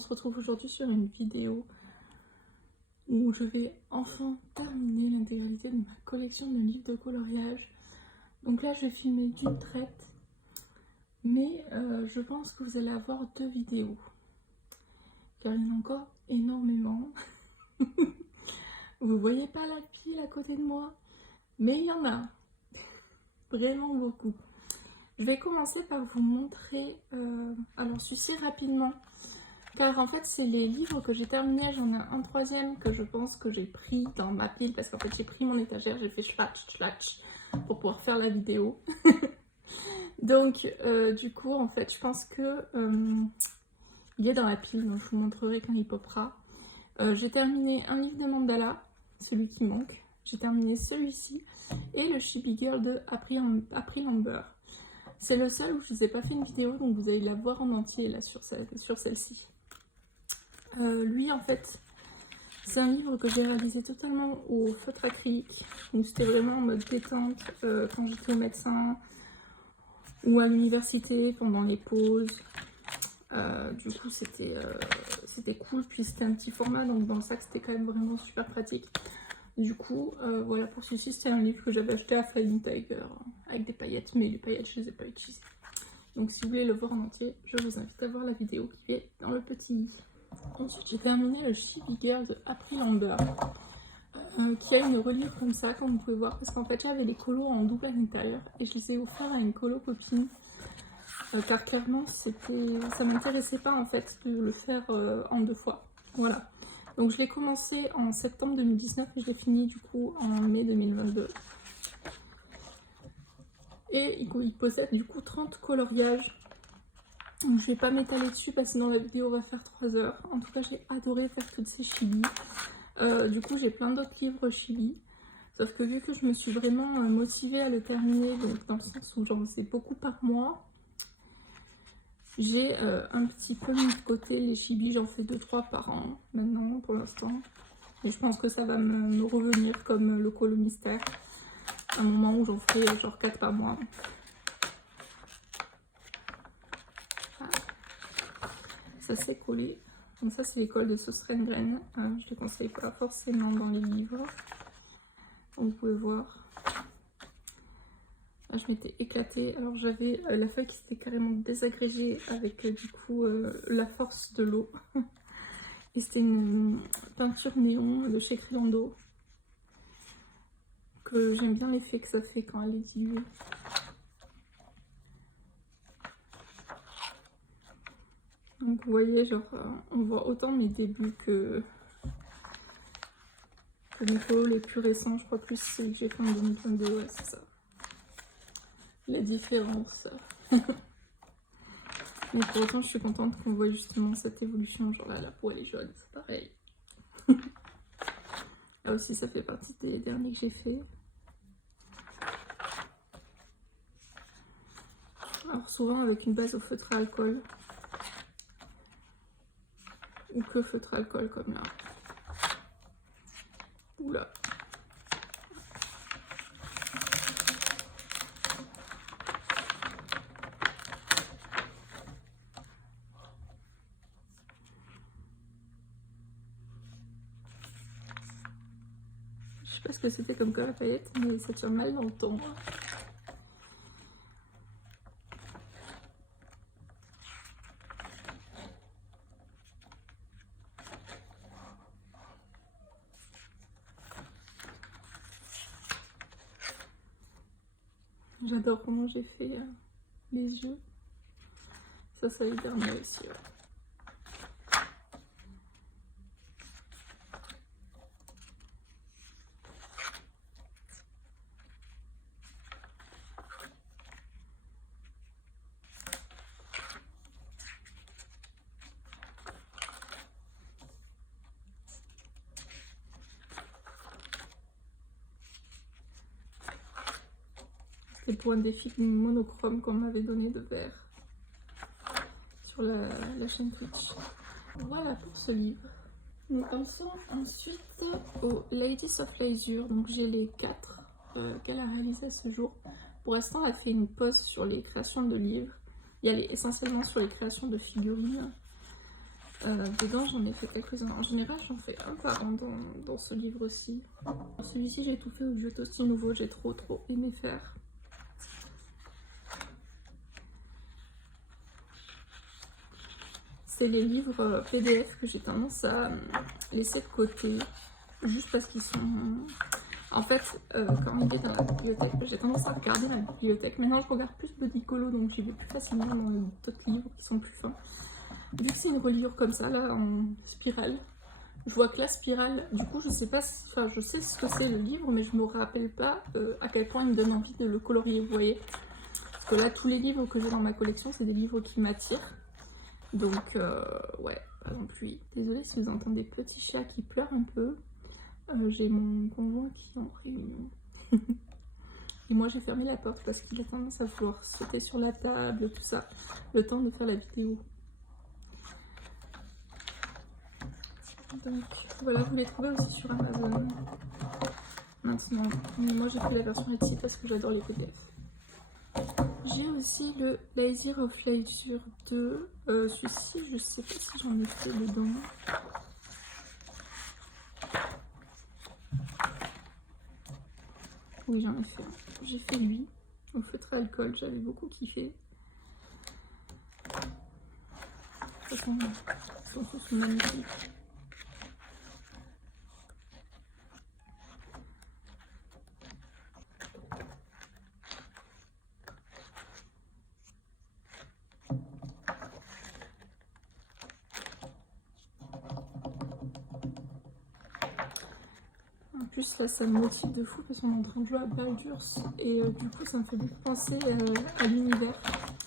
se retrouve aujourd'hui sur une vidéo où je vais enfin terminer l'intégralité de ma collection de livres de coloriage. Donc là je vais filmer d'une traite, mais je pense que vous allez avoir 2 vidéos, car il y en a encore énormément. Vous voyez pas la pile à côté de moi, mais il y en a vraiment beaucoup. Je vais commencer par vous montrer, alors celui-ci rapidement, car en fait c'est les livres que j'ai terminés. J'en ai un troisième que je pense que j'ai pris dans ma pile, parce qu'en fait j'ai pris mon étagère, j'ai fait scratch pour pouvoir faire la vidéo. Donc du coup en fait je pense que il est dans la pile, donc je vous montrerai quand il popera. J'ai terminé un livre de mandala, celui qui manque. J'ai terminé celui-ci et le Chibi Girl de April Amber. C'est le seul où je ne vous ai pas fait une vidéo, donc vous allez la voir en entier là sur celle-ci. Lui en fait, c'est un livre que j'ai réalisé totalement au feutre acrylique. Donc c'était vraiment en mode détente quand j'étais au médecin ou à l'université pendant les pauses. Du coup c'était cool, puis c'était un petit format, donc dans le sac c'était quand même vraiment super pratique. Du coup voilà, pour celui-ci c'était un livre que j'avais acheté à Flying Tiger avec des paillettes, mais les paillettes je les ai pas utilisées. Donc si vous voulez le voir en entier, je vous invite à voir la vidéo qui est dans le petit i. Ensuite j'ai terminé le Chibi Girl de April Amber, qui a une reliure comme ça, comme vous pouvez voir, parce qu'en fait j'avais les colos en double à l'intérieur et je les ai offerts à une colo copine. Car clairement ça m'intéressait pas en fait de le faire en 2 fois. Voilà. Donc je l'ai commencé en septembre 2019 et je l'ai fini du coup en mai 2022. Et il possède du coup 30 coloriages. Donc je vais pas m'étaler dessus parce que sinon la vidéo va faire 3 heures. En tout cas j'ai adoré faire toutes ces chibis. Du coup j'ai plein d'autres livres chibis. Sauf que vu que je me suis vraiment motivée à le terminer, donc dans le sens où j'en faisais beaucoup par mois, j'ai un petit peu mis de côté les chibis, j'en fais 2-3 par an maintenant pour l'instant. Et je pense que ça va me revenir comme le colo mystère. Un moment où j'en ferai genre 4 par mois. Voilà. Ça s'est collé. Donc ça c'est l'école de Sauce Rengren. Je ne le conseille pas forcément dans les livres. Donc vous pouvez voir. Là, je m'étais éclatée. Alors j'avais la feuille qui s'était carrément désagrégée avec du coup la force de l'eau. Et c'était une peinture néon de chez Criando. Que j'aime bien l'effet que ça fait quand elle est diluée. Donc vous voyez, genre on voit autant mes débuts que mes colos les plus récents. Je crois plus c'est que j'ai fait en 2022, ouais c'est ça. La différence. Mais pour autant je suis contente qu'on voit justement cette évolution. Genre là la peau elle est jaune, c'est pareil. Là aussi ça fait partie des derniers que j'ai fait. Alors souvent avec une base au feutre à alcool. Ou que feutre à alcool comme là. Oula. Je sais pas ce que c'était comme colle à paillettes, mais ça tient mal dans le temps. J'adore comment j'ai fait les yeux. Ça c'est le dernier aussi. Ouais. C'était pour un défi monochrome qu'on m'avait donné de vert sur la chaîne Twitch. Voilà pour ce livre. Nous passons ensuite aux Ladies of Leisure. Donc j'ai les 4 qu'elle a réalisées à ce jour. Pour l'instant elle fait une pause sur les créations de livres. Et elle est essentiellement sur les créations de figurines. Dedans, j'en ai fait quelques-uns. En général, j'en fais un par an dans ce livre-ci. Celui-ci, j'ai tout fait au vieux toasty nouveau. J'ai trop aimé faire. C'est les livres PDF que j'ai tendance à laisser de côté. Juste parce qu'ils sont... En fait, quand il est dans la bibliothèque, j'ai tendance à regarder la bibliothèque. Maintenant, je regarde plus Bodycolo, donc j'y vais plus facilement dans d'autres livres qui sont plus fins. Vu que c'est une reliure comme ça, là, en spirale, je vois que la spirale, du coup, je sais pas, enfin, je sais ce que c'est le livre, mais je me rappelle pas à quel point il me donne envie de le colorier, vous voyez. Parce que là, tous les livres que j'ai dans ma collection, c'est des livres qui m'attirent. Donc, ouais, par exemple lui. Désolée si vous entendez des petits chats qui pleurent un peu. J'ai mon conjoint qui est en réunion. Et moi, j'ai fermé la porte parce qu'il a tendance à vouloir sauter sur la table, tout ça, le temps de faire la vidéo. Donc voilà, vous les trouvez aussi sur Amazon maintenant. Mais moi j'ai pris la version Etsy parce que j'adore les PDF. J'ai aussi le Laser of Leisure 2. Celui-ci, je sais pas si j'en ai fait dedans. Oui, j'en ai fait un. J'ai fait lui, au feutre à alcool, j'avais beaucoup kiffé. De toute façon, ils sont tous magnifiques. En plus là ça me motive de fou parce qu'on est en train de jouer à Baldur's et du coup ça me fait beaucoup penser à l'univers.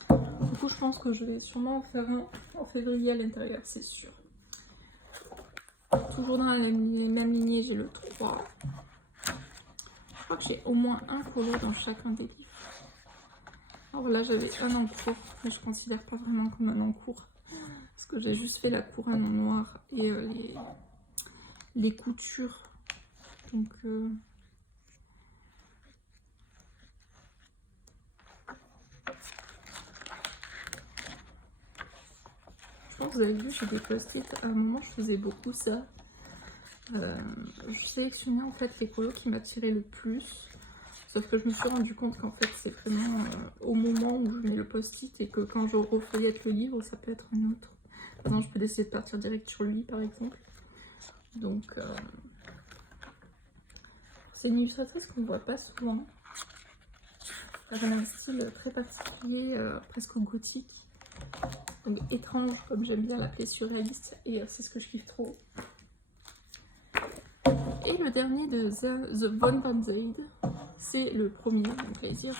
Du coup je pense que je vais sûrement en faire un en février à l'intérieur, c'est sûr. Toujours dans la même lignée, j'ai le 3. Je crois que j'ai au moins un colo dans chacun des livres. Alors là j'avais un en cours, mais je considère pas vraiment comme un en cours. Parce que j'ai juste fait la couronne en noir et les coutures. Donc je pense que vous avez vu, j'ai des post-it. À un moment, je faisais beaucoup ça. Je sélectionnais en fait les colos qui m'attiraient le plus. Sauf que je me suis rendu compte qu'en fait, c'est vraiment au moment où je mets le post-it et que quand je refeuillette le livre, ça peut être un autre. Par exemple, je peux décider de partir direct sur lui, par exemple. Donc, c'est une illustratrice qu'on ne voit pas souvent. Elle a un style très particulier, presque presque gothique. Donc étrange, comme j'aime bien l'appeler, surréaliste. Et c'est ce que je kiffe trop. Et le dernier de The Von Van Zyde, c'est le premier, donc Laser.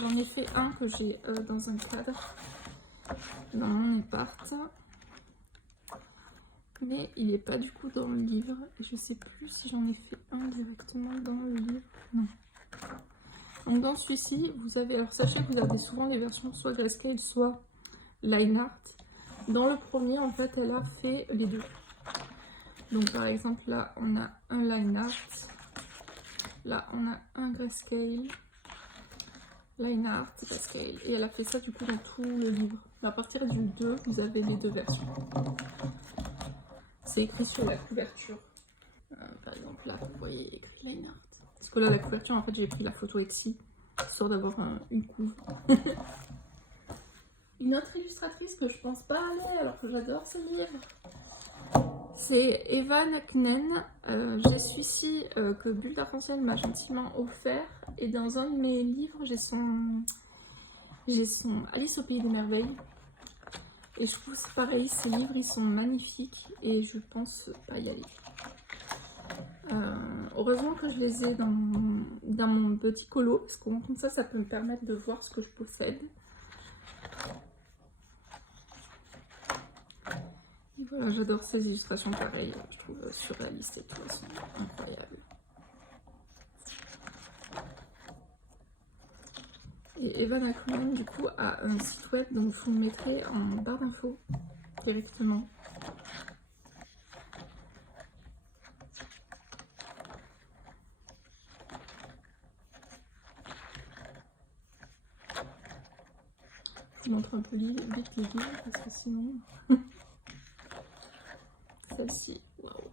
J'en ai fait un que j'ai dans un cadre, dans mon appart. Mais il n'est pas du coup dans le livre. Et je sais plus si j'en ai fait un directement dans le livre. Non. Donc dans celui-ci, vous avez... Alors sachez que vous avez souvent des versions soit grayscale, soit line art. Dans le premier, en fait, elle a fait les deux. Donc par exemple, là, on a un line art. Là, on a un grayscale. Line art, grayscale. Et elle a fait ça du coup dans tout le livre. À partir du 2, vous avez les deux versions. C'est écrit sur la couverture. Par exemple, là, vous voyez écrit line art. Parce que là, la couverture, en fait, j'ai pris la photo Etsy, histoire d'avoir une couve. Une autre illustratrice que je pense pas aller, alors que j'adore ce livre, c'est Eva Naknen. J'ai celui-ci que Bulle d'Arc-en-Ciel m'a gentiment offert. Et dans un de mes livres, j'ai son Alice au Pays des Merveilles. Et je trouve c'est pareil, ces livres ils sont magnifiques et je pense pas y aller. Heureusement que je les ai dans mon petit colo, parce que comme ça peut me permettre de voir ce que je possède. Et voilà, j'adore ces illustrations pareilles, je trouve surréalistes et tout, elles sont incroyables. Et Eva Naknen du coup a un site web, donc je vous le mettrai en barre d'infos directement. Je vous montre un peu vite les livres parce que sinon... celle-ci. Waouh.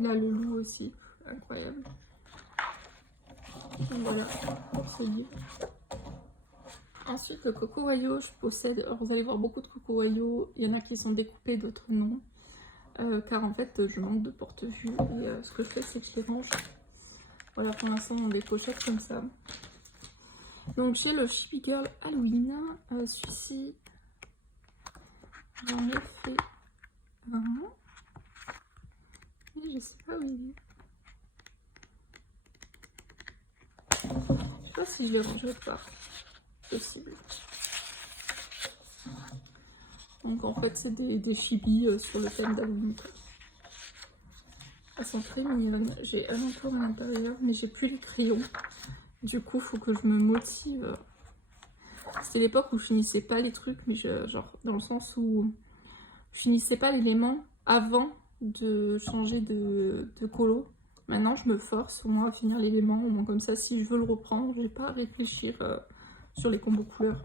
Là, le loup aussi, incroyable. Donc voilà, pour ce livre. Ensuite, le Coco Royaux, je possède. Alors, vous allez voir beaucoup de Coco Royaux. Il y en a qui sont découpés, d'autres non. Car en fait, je manque de porte-vue. Et ce que je fais, c'est que je les range. Voilà, pour l'instant, dans des pochettes comme ça. Donc, j'ai le Chibi Girl Halloween. Celui-ci, j'en ai fait 20. Et je sais pas où il est. Je sais pas si je le rangerai pas. Possible. Donc en fait c'est des chibis sur le thème d'Halloween. Elles sont très mignonnes. J'ai un encore à l'intérieur mais j'ai plus les crayons. Du coup faut que je me motive. C'était l'époque où je finissais pas les trucs, mais genre dans le sens où je finissais pas l'élément avant de changer de colo. Maintenant je me force au moins à finir l'élément, au moins comme ça si je veux le reprendre, j'ai pas à réfléchir sur les combos couleurs.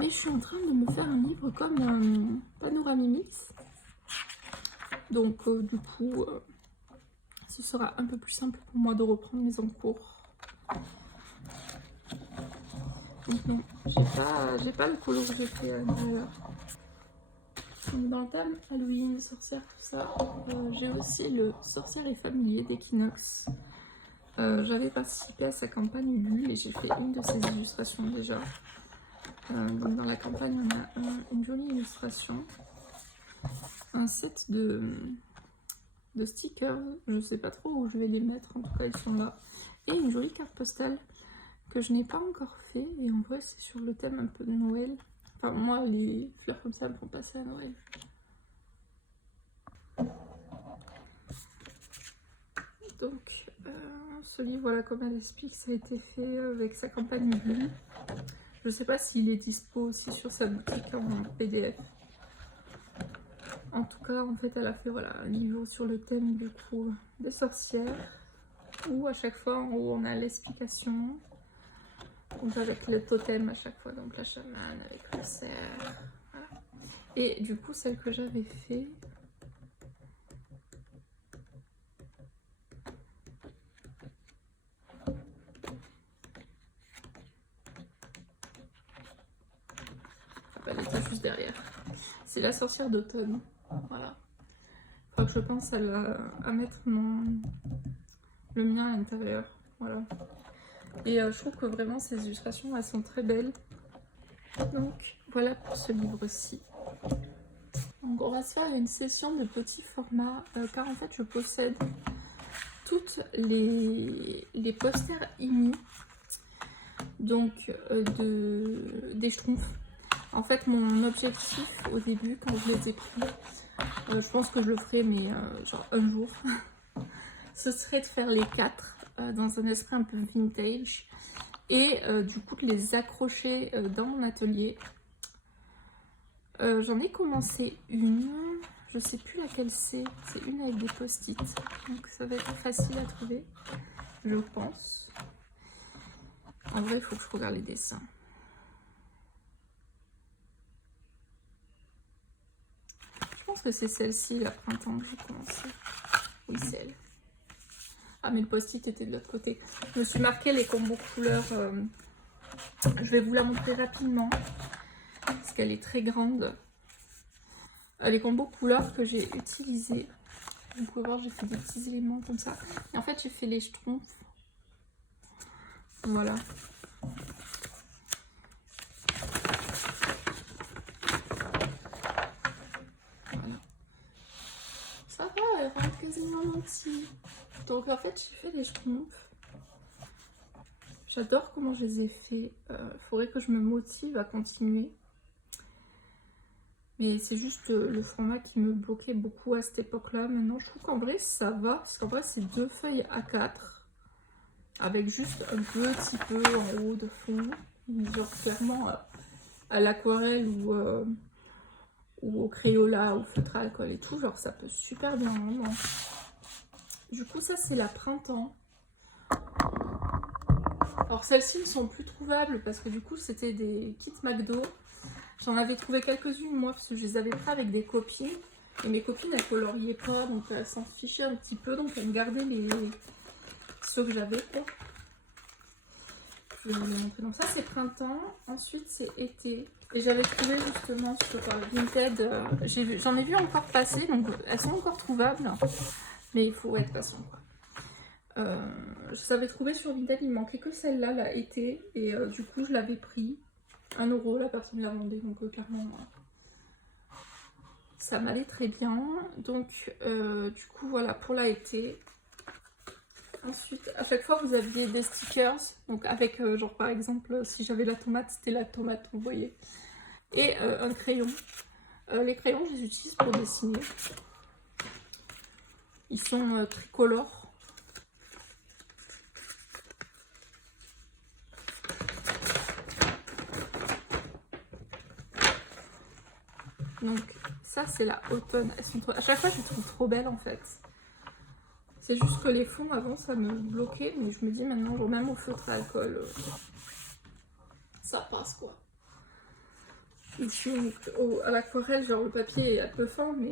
Mais je suis en train de me faire un livre comme Panorama Mix. Donc du coup, ce sera un peu plus simple pour moi de reprendre mes encours. Donc non, j'ai pas le colo que j'ai fait à l'intérieur. Dans le thème Halloween, sorcière, tout ça, j'ai aussi le Sorcière et familier d'Equinox. J'avais participé à sa campagne Ulule et j'ai fait une de ses illustrations déjà. Donc dans la campagne, on a une jolie illustration, un set de stickers, je sais pas trop où je vais les mettre, en tout cas ils sont là, et une jolie carte postale que je n'ai pas encore fait, et en vrai c'est sur le thème un peu de Noël. Enfin moi les fleurs comme ça me font passer à Noël. Donc ce livre, voilà, comme elle explique, ça a été fait avec sa campagne Ulule. Je sais pas s'il est dispo aussi sur sa boutique en PDF. En tout cas, en fait, elle a fait voilà, un livre sur le thème du coup des sorcières, où à chaque fois en haut on a l'explication, donc avec le totem à chaque fois, donc la chamane avec le cerf. Voilà. Et du coup, celle que j'avais fait, elle était juste derrière. C'est la sorcière d'automne. Voilà. Faut que je pense à mettre le mien à l'intérieur. Voilà. Et je trouve que vraiment ces illustrations, elles sont très belles. Donc voilà pour ce livre-ci. Donc on va se faire une session de petit format, car en fait je possède toutes les posters IMI, donc des Schtroumpfs. En fait, mon objectif au début, quand je les ai pris, je pense que je le ferai, mais genre un jour, ce serait de faire les 4 dans un esprit un peu vintage et du coup de les accrocher dans mon atelier. J'en ai commencé une, je sais plus laquelle c'est une avec des post-it, donc ça va être facile à trouver, je pense. En vrai, il faut que je regarde les dessins. Je pense que c'est celle-ci, la printemps, que j'ai commencé. Oui, c'est elle. Ah, mais le post-it était de l'autre côté. Je me suis marqué les combos couleurs. Je vais vous la montrer rapidement, parce qu'elle est très grande. Les combos couleurs que j'ai utilisés. Vous pouvez voir, j'ai fait des petits éléments comme ça. Et en fait, j'ai fait les Schtroumpfs. Voilà. Ça va, elle rentre quasiment entier. Donc en fait, j'ai fait les Schtroumpfs. J'adore comment je les ai faits. Faudrait que je me motive à continuer. Mais c'est juste le format qui me bloquait beaucoup à cette époque-là. Maintenant, je trouve qu'en vrai, ça va. Parce qu'en vrai, c'est 2 feuilles A4. Avec juste un petit peu en haut de fond. Genre clairement à l'aquarelle ou au crayola, au feutre à alcool et tout. Genre ça peut super bien rendre. Du coup, ça c'est la printemps. Alors celles-ci ne sont plus trouvables parce que du coup c'était des kits McDo. J'en avais trouvé quelques-unes moi parce que je les avais pris avec des copines. Et mes copines elles coloriaient pas, donc elles s'en fichaient un petit peu, donc elles me gardaient ceux que j'avais quoi. Je vais vous les montrer. Donc ça c'est printemps, ensuite c'est été. Et j'avais trouvé justement sur Vinted, j'en ai vu encore passer, donc elles sont encore trouvables, mais il faut être patient quoi. Je savais trouver sur Vinted, il me manquait que celle-là, là, été, et du coup je l'avais pris. 1 euro, la personne l'a vendée, donc clairement ça m'allait très bien. Donc du coup voilà pour la été. Ensuite à chaque fois vous aviez des stickers, donc avec genre par exemple si j'avais la tomate, c'était la tomate, vous voyez. Et un crayon. Les crayons je les utilise pour dessiner. Ils sont tricolores. Donc ça c'est la automne. Elles sont à chaque fois je les trouve trop belles en fait. C'est juste que les fonds avant ça me bloquait, mais je me dis maintenant genre même au feutre à alcool ça passe quoi. Et à l'aquarelle genre le papier est un peu fin, mais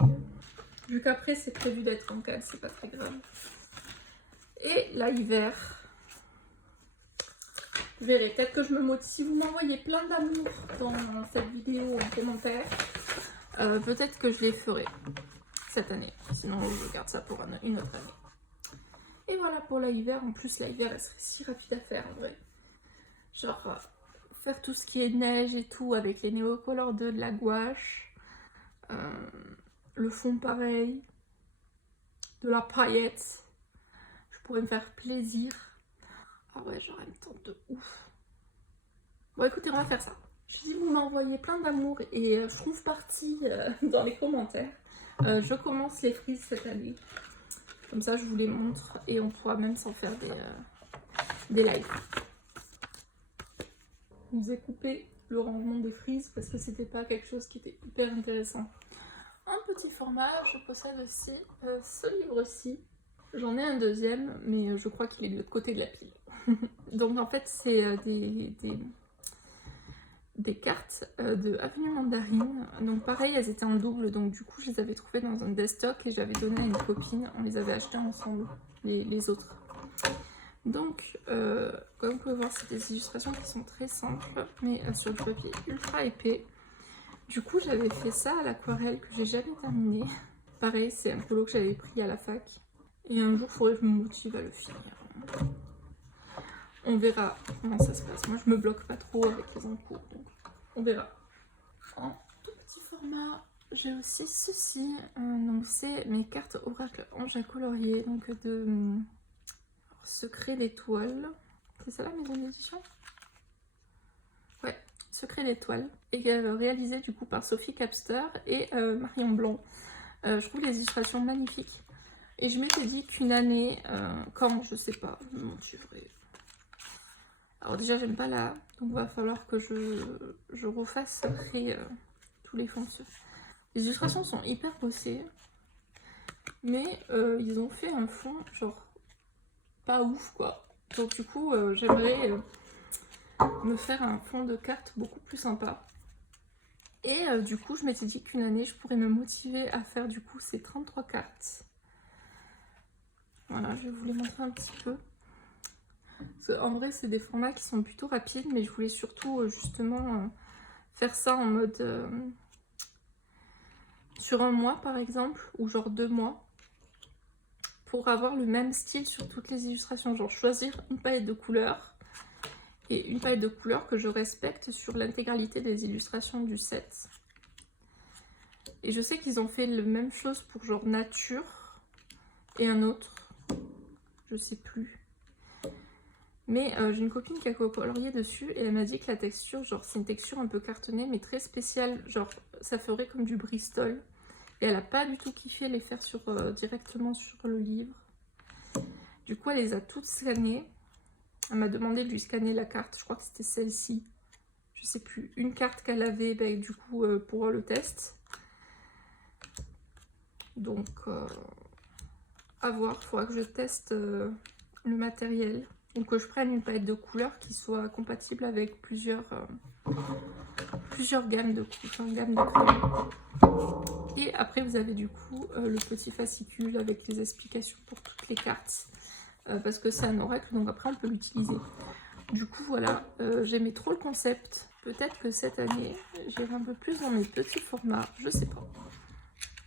vu qu'après c'est prévu d'être en calme, c'est pas très grave. Et là hiver, vous verrez, peut-être que je me motive. Si vous m'envoyez plein d'amour dans cette vidéo en commentaire, peut-être que je les ferai cette année. Sinon, je garde ça pour une autre année. Et voilà pour l'hiver. En plus, l'hiver, elle serait si rapide à faire en vrai. Genre, faire tout ce qui est neige et tout avec les Neocolor 2, de la gouache. Le fond pareil. De la paillette. Je pourrais me faire plaisir. Ah ouais, genre, elle me tente de ouf. Bon, écoutez, on va faire ça. Si vous m'envoyez plein d'amour et je trouve partie dans les commentaires, je commence les frises cette année. Comme ça, je vous les montre et on pourra même s'en faire des lives. Je vous ai coupé le rangement des frises parce que c'était pas quelque chose qui était hyper intéressant. Un petit format, je possède aussi ce livre-ci. J'en ai un deuxième, mais je crois qu'il est de l'autre côté de la pile. Donc en fait, c'est des cartes de Avenue Mandarine. Donc pareil, elles étaient en double, donc du coup je les avais trouvées dans un destock et j'avais donné à une copine. On les avait achetées ensemble, les autres. Donc comme vous pouvez voir, c'est des illustrations qui sont très simples, mais sur du papier ultra épais. Du coup j'avais fait ça à l'aquarelle que j'ai jamais terminé. Pareil, c'est un colo que j'avais pris à la fac. Et un jour, il faudrait que je me motive à le finir. On verra comment ça se passe. Moi, je me bloque pas trop avec les encours, donc on verra. En tout petit format, j'ai aussi ceci. Donc, c'est mes cartes Oracle Ange à colorier, donc de Secret d'étoile. C'est ça la maison d'édition? Ouais, Secret d'étoile. Et réalisé du coup par Sophie Capster et Marion Blanc. Je trouve les illustrations magnifiques. Et je m'étais dit qu'une année, quand je sais pas, je me motiverai. Alors déjà j'aime pas là, donc il va falloir que je refasse après tous les fonds. Les illustrations sont hyper bossées, mais ils ont fait un fond genre pas ouf quoi. Donc du coup j'aimerais me faire un fond de cartes beaucoup plus sympa. Et du coup je m'étais dit qu'une année je pourrais me motiver à faire du coup ces 33 cartes. Voilà, je vais vous les montrer un petit peu. En vrai, c'est des formats qui sont plutôt rapides, mais je voulais surtout justement faire ça en mode sur un mois par exemple, ou genre 2 mois, pour avoir le même style sur toutes les illustrations. Genre choisir une palette de couleurs, et une palette de couleurs que je respecte sur l'intégralité des illustrations du set. Et je sais qu'ils ont fait la même chose pour genre nature et un autre, je sais plus. Mais j'ai une copine qui a colorié dessus et elle m'a dit que la texture, genre c'est une texture un peu cartonnée mais très spéciale, genre ça ferait comme du Bristol. Et elle a pas du tout kiffé les faire directement sur le livre. Du coup elle les a toutes scannées. Elle m'a demandé de lui scanner la carte, je crois que c'était celle-ci. Je sais plus, une carte qu'elle avait du coup pour le test. Donc à voir, il faudra que je teste le matériel. Donc que je prenne une palette de couleurs qui soit compatible avec plusieurs plusieurs gammes de couches, hein, gamme de couleurs. Et après vous avez du coup le petit fascicule avec les explications pour toutes les cartes. Parce que c'est un oracle, donc après on peut l'utiliser. Du coup voilà, j'aimais trop le concept. Peut-être que cette année, j'irai un peu plus dans mes petits formats, je sais pas.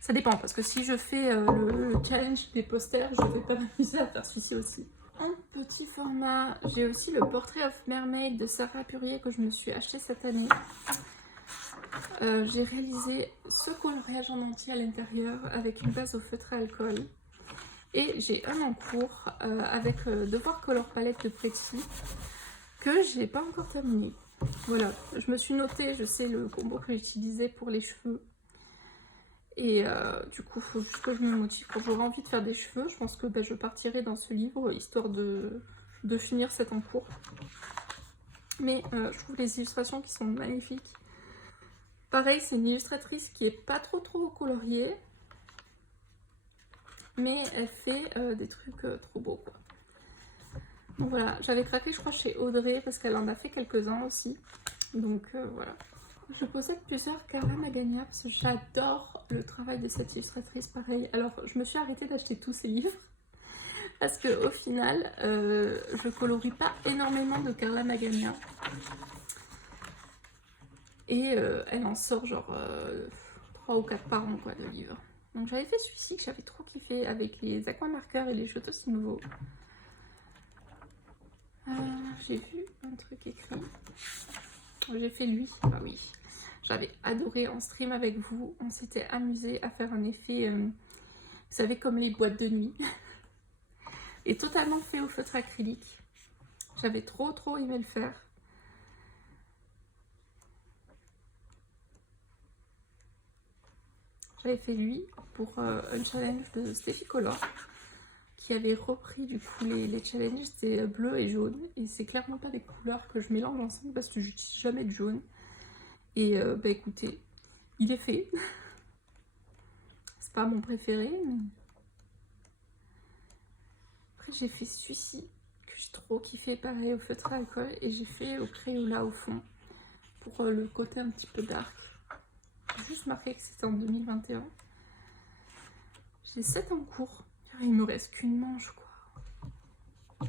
Ça dépend, parce que si je fais le challenge des posters, je vais pas m'amuser à faire celui-ci aussi. En petit format, j'ai aussi le Portrait of Mermaid de Sarah Purier que je me suis acheté cette année. J'ai réalisé ce coloriage en entier à l'intérieur avec une base au feutre à alcool. Et j'ai un en cours avec Devoir Color Palette de Pretty que j'ai pas encore terminé. Voilà, je me suis noté, je sais le combo que j'utilisais pour les cheveux. Et du coup, il faut juste que je me motive. Quand j'aurai envie de faire des cheveux, je pense que je partirai dans ce livre, histoire de finir cet en cours. Mais je trouve les illustrations qui sont magnifiques. Pareil, c'est une illustratrice qui est pas trop coloriée. Mais elle fait des trucs trop beaux, quoi. Donc voilà, j'avais craqué, je crois, chez Audrey, parce qu'elle en a fait quelques-uns aussi. Donc voilà. Je possède plusieurs Carla Magana parce que j'adore le travail de cette illustratrice, pareil. Alors, je me suis arrêtée d'acheter tous ses livres parce qu'au final, je colorie pas énormément de Carla Magana. Et elle en sort genre 3 ou 4 par an, quoi, de livres. Donc j'avais fait celui-ci que j'avais trop kiffé avec les aquamarqueurs et les Giotto Sinuvo. J'ai vu un truc écrit. J'ai fait lui, ah oui. J'avais adoré en stream avec vous. On s'était amusé à faire un effet, vous savez, comme les boîtes de nuit. Et totalement fait au feutre acrylique. J'avais trop aimé le faire. J'avais fait lui pour un challenge de Steffi Color qui avait repris du coup les challenges, c'était bleu et jaune. Et c'est clairement pas des couleurs que je mélange ensemble parce que j'utilise jamais de jaune. Et bah écoutez, il est fait. C'est pas mon préféré, mais... Après j'ai fait celui-ci que j'ai trop kiffé, pareil au feutre à alcool. Et j'ai fait au Crayola au fond pour le côté un petit peu dark. J'ai juste marqué que c'était en 2021. J'ai 7 en cours. Il me reste qu'une manche, quoi.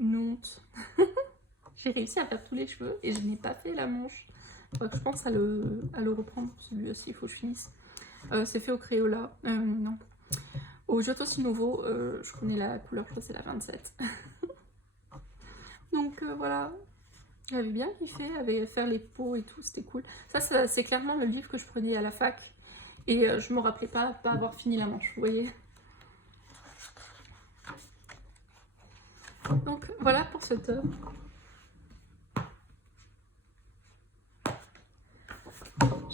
Une honte. J'ai réussi à faire tous les cheveux et je n'ai pas fait la manche. Je pense à le reprendre. Celui aussi, il faut que je finisse. C'est fait au Crayola. Non. Au Giotto Sinuvo, je connais la couleur, je crois que c'est la 27. Donc voilà. J'avais bien kiffé avec faire les peaux et tout, c'était cool. Ça c'est clairement le livre que je prenais à la fac. Et je me rappelais pas avoir fini la manche, vous voyez. Donc voilà pour ce tome.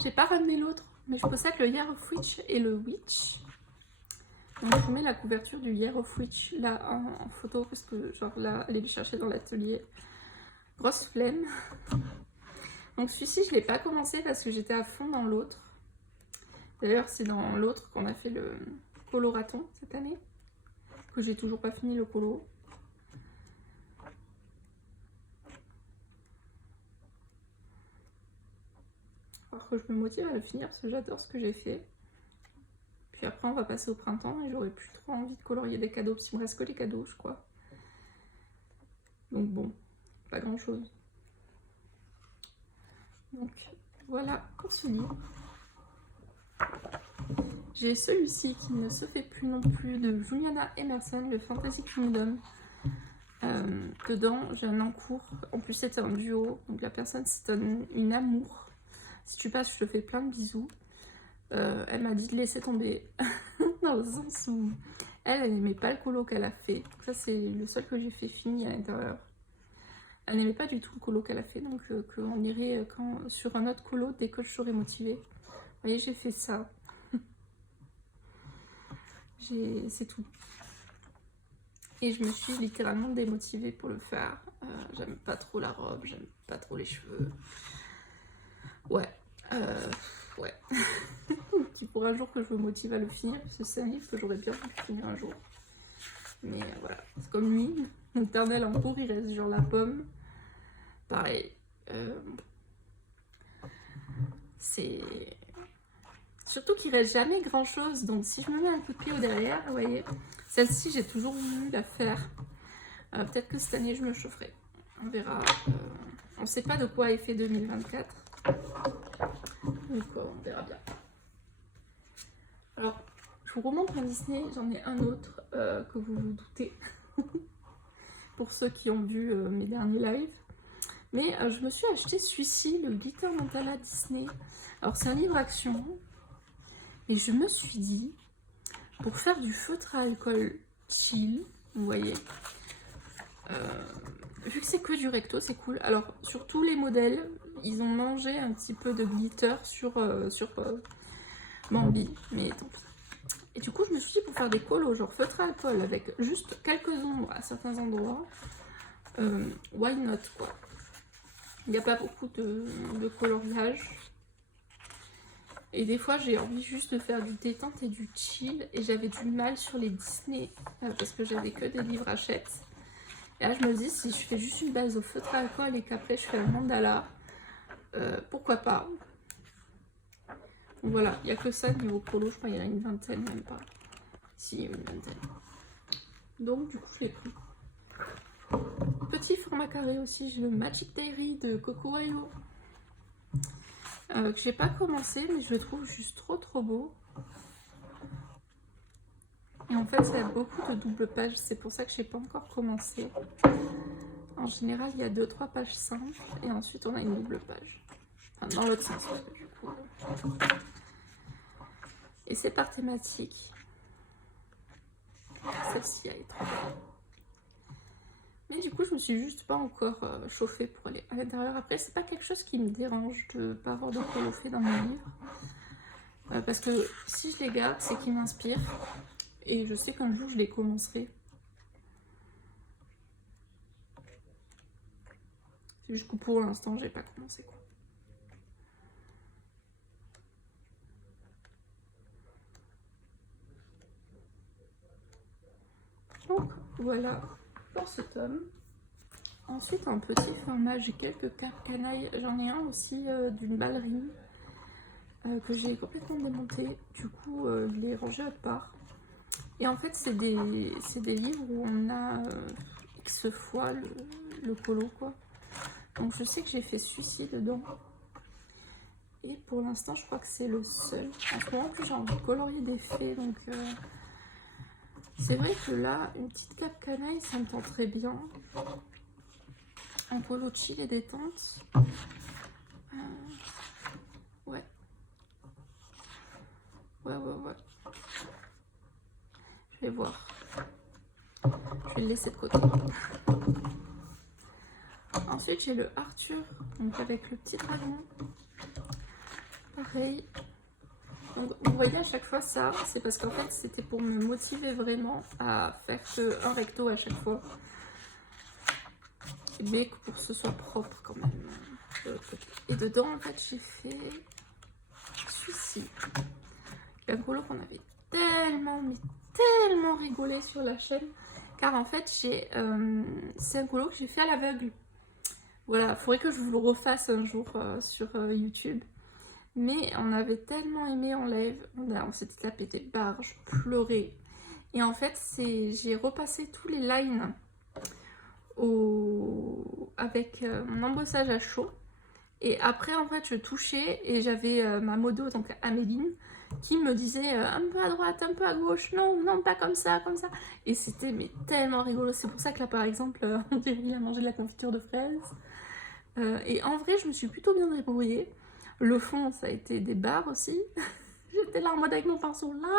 J'ai pas ramené l'autre, mais je possède le Year of Witch et le Witch. Donc je vous mets la couverture du Year of Witch là en photo parce que genre là, allez le chercher dans l'atelier. Grosse flemme. Donc celui-ci je l'ai pas commencé parce que j'étais à fond dans l'autre. D'ailleurs c'est dans l'autre qu'on a fait le coloraton cette année. Que j'ai toujours pas fini le colo. Alors que je me motive à le finir parce que j'adore ce que j'ai fait. Puis après on va passer au printemps et j'aurai plus trop envie de colorier des cadeaux parce qu'il me reste que les cadeaux je crois. Donc bon, pas grand chose. Donc voilà pour ce livre. J'ai celui-ci qui ne se fait plus non plus de Juliana Emerson, le Fantasy Kingdom. Dedans j'ai un encours, en plus c'était un duo, donc la personne c'est une amour. Si tu passes je te fais plein de bisous. Elle m'a dit de laisser tomber dans le sens où elle n'aimait pas le colo qu'elle a fait. Ça c'est le seul que j'ai fait fini à l'intérieur. Elle n'aimait pas du tout le colo qu'elle a fait, donc qu'on irait sur un autre colo dès que je serais motivée. Vous voyez, j'ai fait ça. C'est tout. Et je me suis littéralement démotivée pour le faire. J'aime pas trop la robe, j'aime pas trop les cheveux. Ouais. Ouais. Qui pour un jour que je me motive à le finir, parce que c'est un livre que j'aurais bien voulu finir un jour. Mais voilà, c'est comme lui. L'éternel en cours, il reste genre la pomme. Pareil. C'est... Surtout qu'il reste jamais grand chose, donc si je me mets un coup de pied au derrière, vous voyez, celle-ci j'ai toujours voulu la faire. Peut-être que cette année je me chaufferai, on verra. On ne sait pas de quoi est fait 2024, donc on verra bien. Alors, je vous remontre un Disney, j'en ai un autre que vous vous doutez, pour ceux qui ont vu mes derniers lives. Mais je me suis acheté celui-ci, le Glitter Mandala Disney. Alors c'est un livre action. Et je me suis dit, pour faire du feutre à alcool chill, vous voyez, vu que c'est que du recto, c'est cool. Alors, sur tous les modèles, ils ont mangé un petit peu de glitter sur Bambi, mais tant pis. Et du coup, je me suis dit, pour faire des colos, genre feutre à alcool, avec juste quelques ombres à certains endroits, why not, quoi. Il n'y a pas beaucoup de coloriage. Et des fois, j'ai envie juste de faire du détente et du chill. Et j'avais du mal sur les Disney, parce que j'avais que des livres Hachette. Et là, je me dis, si je fais juste une base au feutre à alcool et qu'après, je fais un mandala, pourquoi pas. Donc voilà, il n'y a que ça niveau colo. Je crois qu'il y en a une vingtaine, même pas. Si, une vingtaine. Donc, du coup, je l'ai pris. Petit format carré aussi, j'ai le Magic Diary de Coco Wayo. Que j'ai pas commencé, mais je le trouve juste trop beau. Et en fait, ça a beaucoup de doubles pages, c'est pour ça que j'ai pas encore commencé. En général, il y a 2-3 pages simples, et ensuite on a une double page. Enfin, dans l'autre sens, du coup. Et c'est par thématique. Celle-ci, elle est trop belle. Mais du coup, je me suis juste pas encore chauffée pour aller à l'intérieur. Après, c'est pas quelque chose qui me dérange de pas avoir de colo fait dans mes livres. Parce que si je les garde, c'est qu'ils m'inspirent. Et je sais qu'un jour, je les commencerai. C'est juste que pour l'instant, j'ai pas commencé, quoi. Donc, voilà pour ce tome. Ensuite, en petit format, j'ai quelques cartes canailles. J'en ai un aussi d'une ballerine que j'ai complètement démonté. Du coup, je l'ai rangé autre part. Et en fait, c'est des livres où on a X fois le colo, quoi. Donc, je sais que j'ai fait celui-ci dedans. Et pour l'instant, je crois que c'est le seul. En ce moment, en plus, j'ai envie de colorier des fées. Donc, c'est vrai que là, une petite cape canaille, ça me tenterait bien. Un colo chill et détente. Ouais. Ouais. Je vais voir. Je vais le laisser de côté. Ensuite, j'ai le Arthur, donc avec le petit dragon. Pareil. Donc, vous voyez à chaque fois ça, c'est parce qu'en fait, c'était pour me motiver vraiment à faire un recto à chaque fois. Mais pour que ce soit propre quand même. Et dedans, en fait, j'ai fait celui-ci. Un colo qu'on avait tellement rigolé sur la chaîne. Car en fait, c'est un colo que j'ai fait à l'aveugle. Voilà, il faudrait que je vous le refasse un jour sur YouTube. Mais on avait tellement aimé en live, on s'était tapé des barres, je pleurais. Et en fait, j'ai repassé tous les lines avec mon embossage à chaud. Et après, en fait, je touchais et j'avais ma modo, donc Améline, qui me disait un peu à droite, un peu à gauche, non, pas comme ça, comme ça. Et c'était tellement rigolo. C'est pour ça que là, par exemple, on dirait qu'il a mangé de la confiture de fraises. Et en vrai, je me suis plutôt bien débrouillée. Le fond, ça a été des barres aussi. J'étais là en mode avec mon pinceau, là.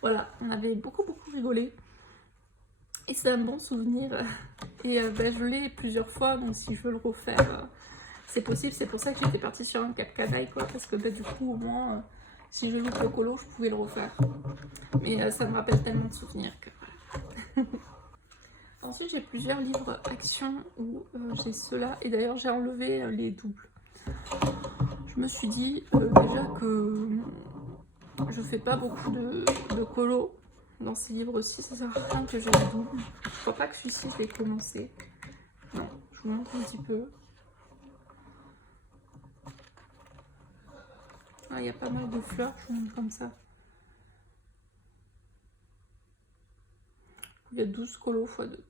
Voilà, on avait beaucoup rigolé. Et c'est un bon souvenir. Et je l'ai plusieurs fois, donc si je veux le refaire, c'est possible. C'est pour ça que j'étais partie sur un cap canaille, quoi. Parce que du coup, au moins, si je loupe le colo, je pouvais le refaire. Mais ça me rappelle tellement de souvenirs que voilà. Ensuite, j'ai plusieurs livres action où j'ai ceux-là. Et d'ailleurs, j'ai enlevé les doubles. Je me suis dit déjà que je fais pas beaucoup de colo dans ces livres-ci. Ça sert à rien que je les double. Je crois pas que celui-ci, je vais commencer. Non, je vous montre un petit peu. Ah, il y a pas mal de fleurs, je vous montre comme ça. Il y a 12 colos x 2.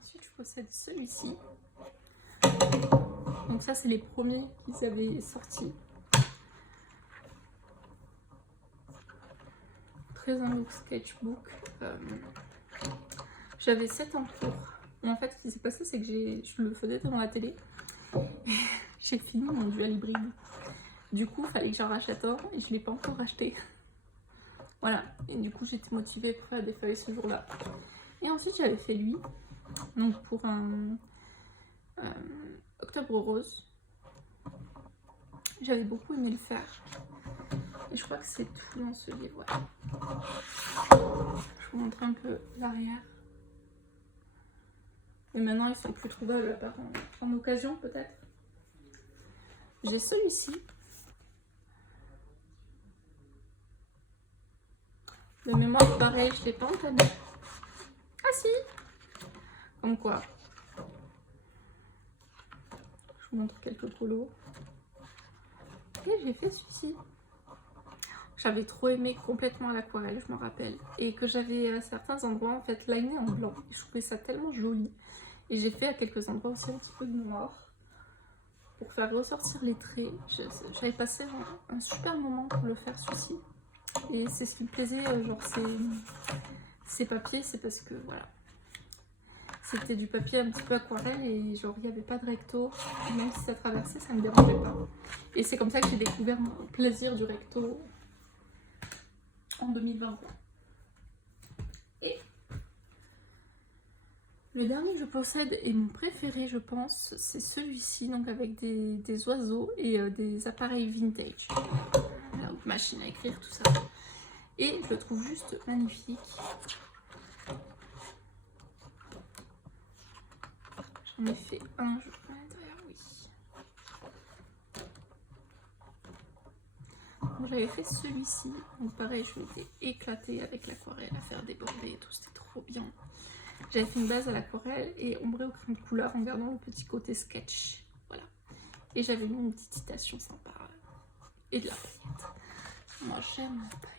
Ensuite, je possède celui-ci. Donc ça, c'est les premiers qu'ils avaient sortis. Très un look sketchbook. J'avais 7 en cours. Et en fait, ce qui s'est passé, c'est que je le faisais devant la télé. J'ai fini mon dual hybride. Du coup, il fallait que j'en rachète un et je ne l'ai pas encore acheté. Voilà. Et du coup, j'étais motivée pour faire des feuilles ce jour-là. Et ensuite, j'avais fait lui. Donc, pour un Octobre Rose. J'avais beaucoup aimé le faire. Et je crois que c'est tout dans ce livre. Ouais. Je vous montre un peu l'arrière. Et maintenant, ils sont plus trouvables à part en occasion, peut-être. J'ai celui-ci. De mémoire, pareil, je ne l'ai pas entamé. Ah si! Comme quoi. Je vous montre quelques colos. Et j'ai fait celui-ci. J'avais trop aimé complètement l'aquarelle, je me rappelle. Et que j'avais à certains endroits, en fait, liné en blanc. Et je trouvais ça tellement joli. Et j'ai fait à quelques endroits aussi un petit peu de noir. Pour faire ressortir les traits. J'avais passé un super moment pour le faire, celui-ci. Et c'est ce qui me plaisait, genre ces papiers, c'est parce que, voilà. C'était du papier un petit peu aquarelle et genre il n'y avait pas de recto. Même si ça traversait, ça ne me dérangeait pas. Et c'est comme ça que j'ai découvert mon plaisir du recto en 2020. Et le dernier que je possède et mon préféré, je pense, c'est celui-ci, donc avec des oiseaux et des appareils vintage. La machine à écrire, tout ça. Et je le trouve juste magnifique. J'en ai fait un, je crois, à l'intérieur, oui. J'avais fait celui-ci, donc pareil, je m'étais éclatée avec l'aquarelle à faire déborder et tout, c'était trop bien. J'avais fait une base à l'aquarelle et ombré au crayon de couleur en gardant le petit côté sketch, voilà. Et j'avais mis une petite citation sympa et de la paillette. Moi j'aime la paillette.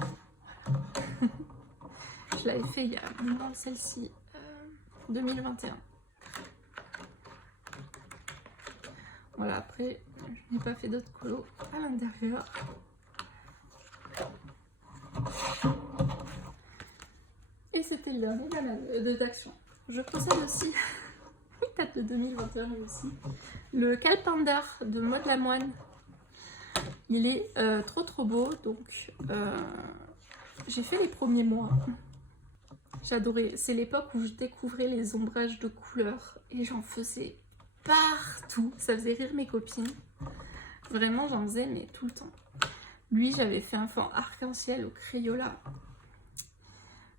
Voilà. Je l'avais fait il y a maintenant celle-ci, 2021. Voilà, après, je n'ai pas fait d'autres colos à l'intérieur. Et c'était le dernier d'Action. Je possède aussi, il date de 2021 aussi, le Calpender de Maud Lamoine. Il est trop beau, donc j'ai fait les premiers mois. J'adorais, c'est l'époque où je découvrais les ombrages de couleurs et j'en faisais partout. Ça faisait rire mes copines. Vraiment, j'en faisais mais tout le temps. Lui, j'avais fait un fond arc-en-ciel au Crayola.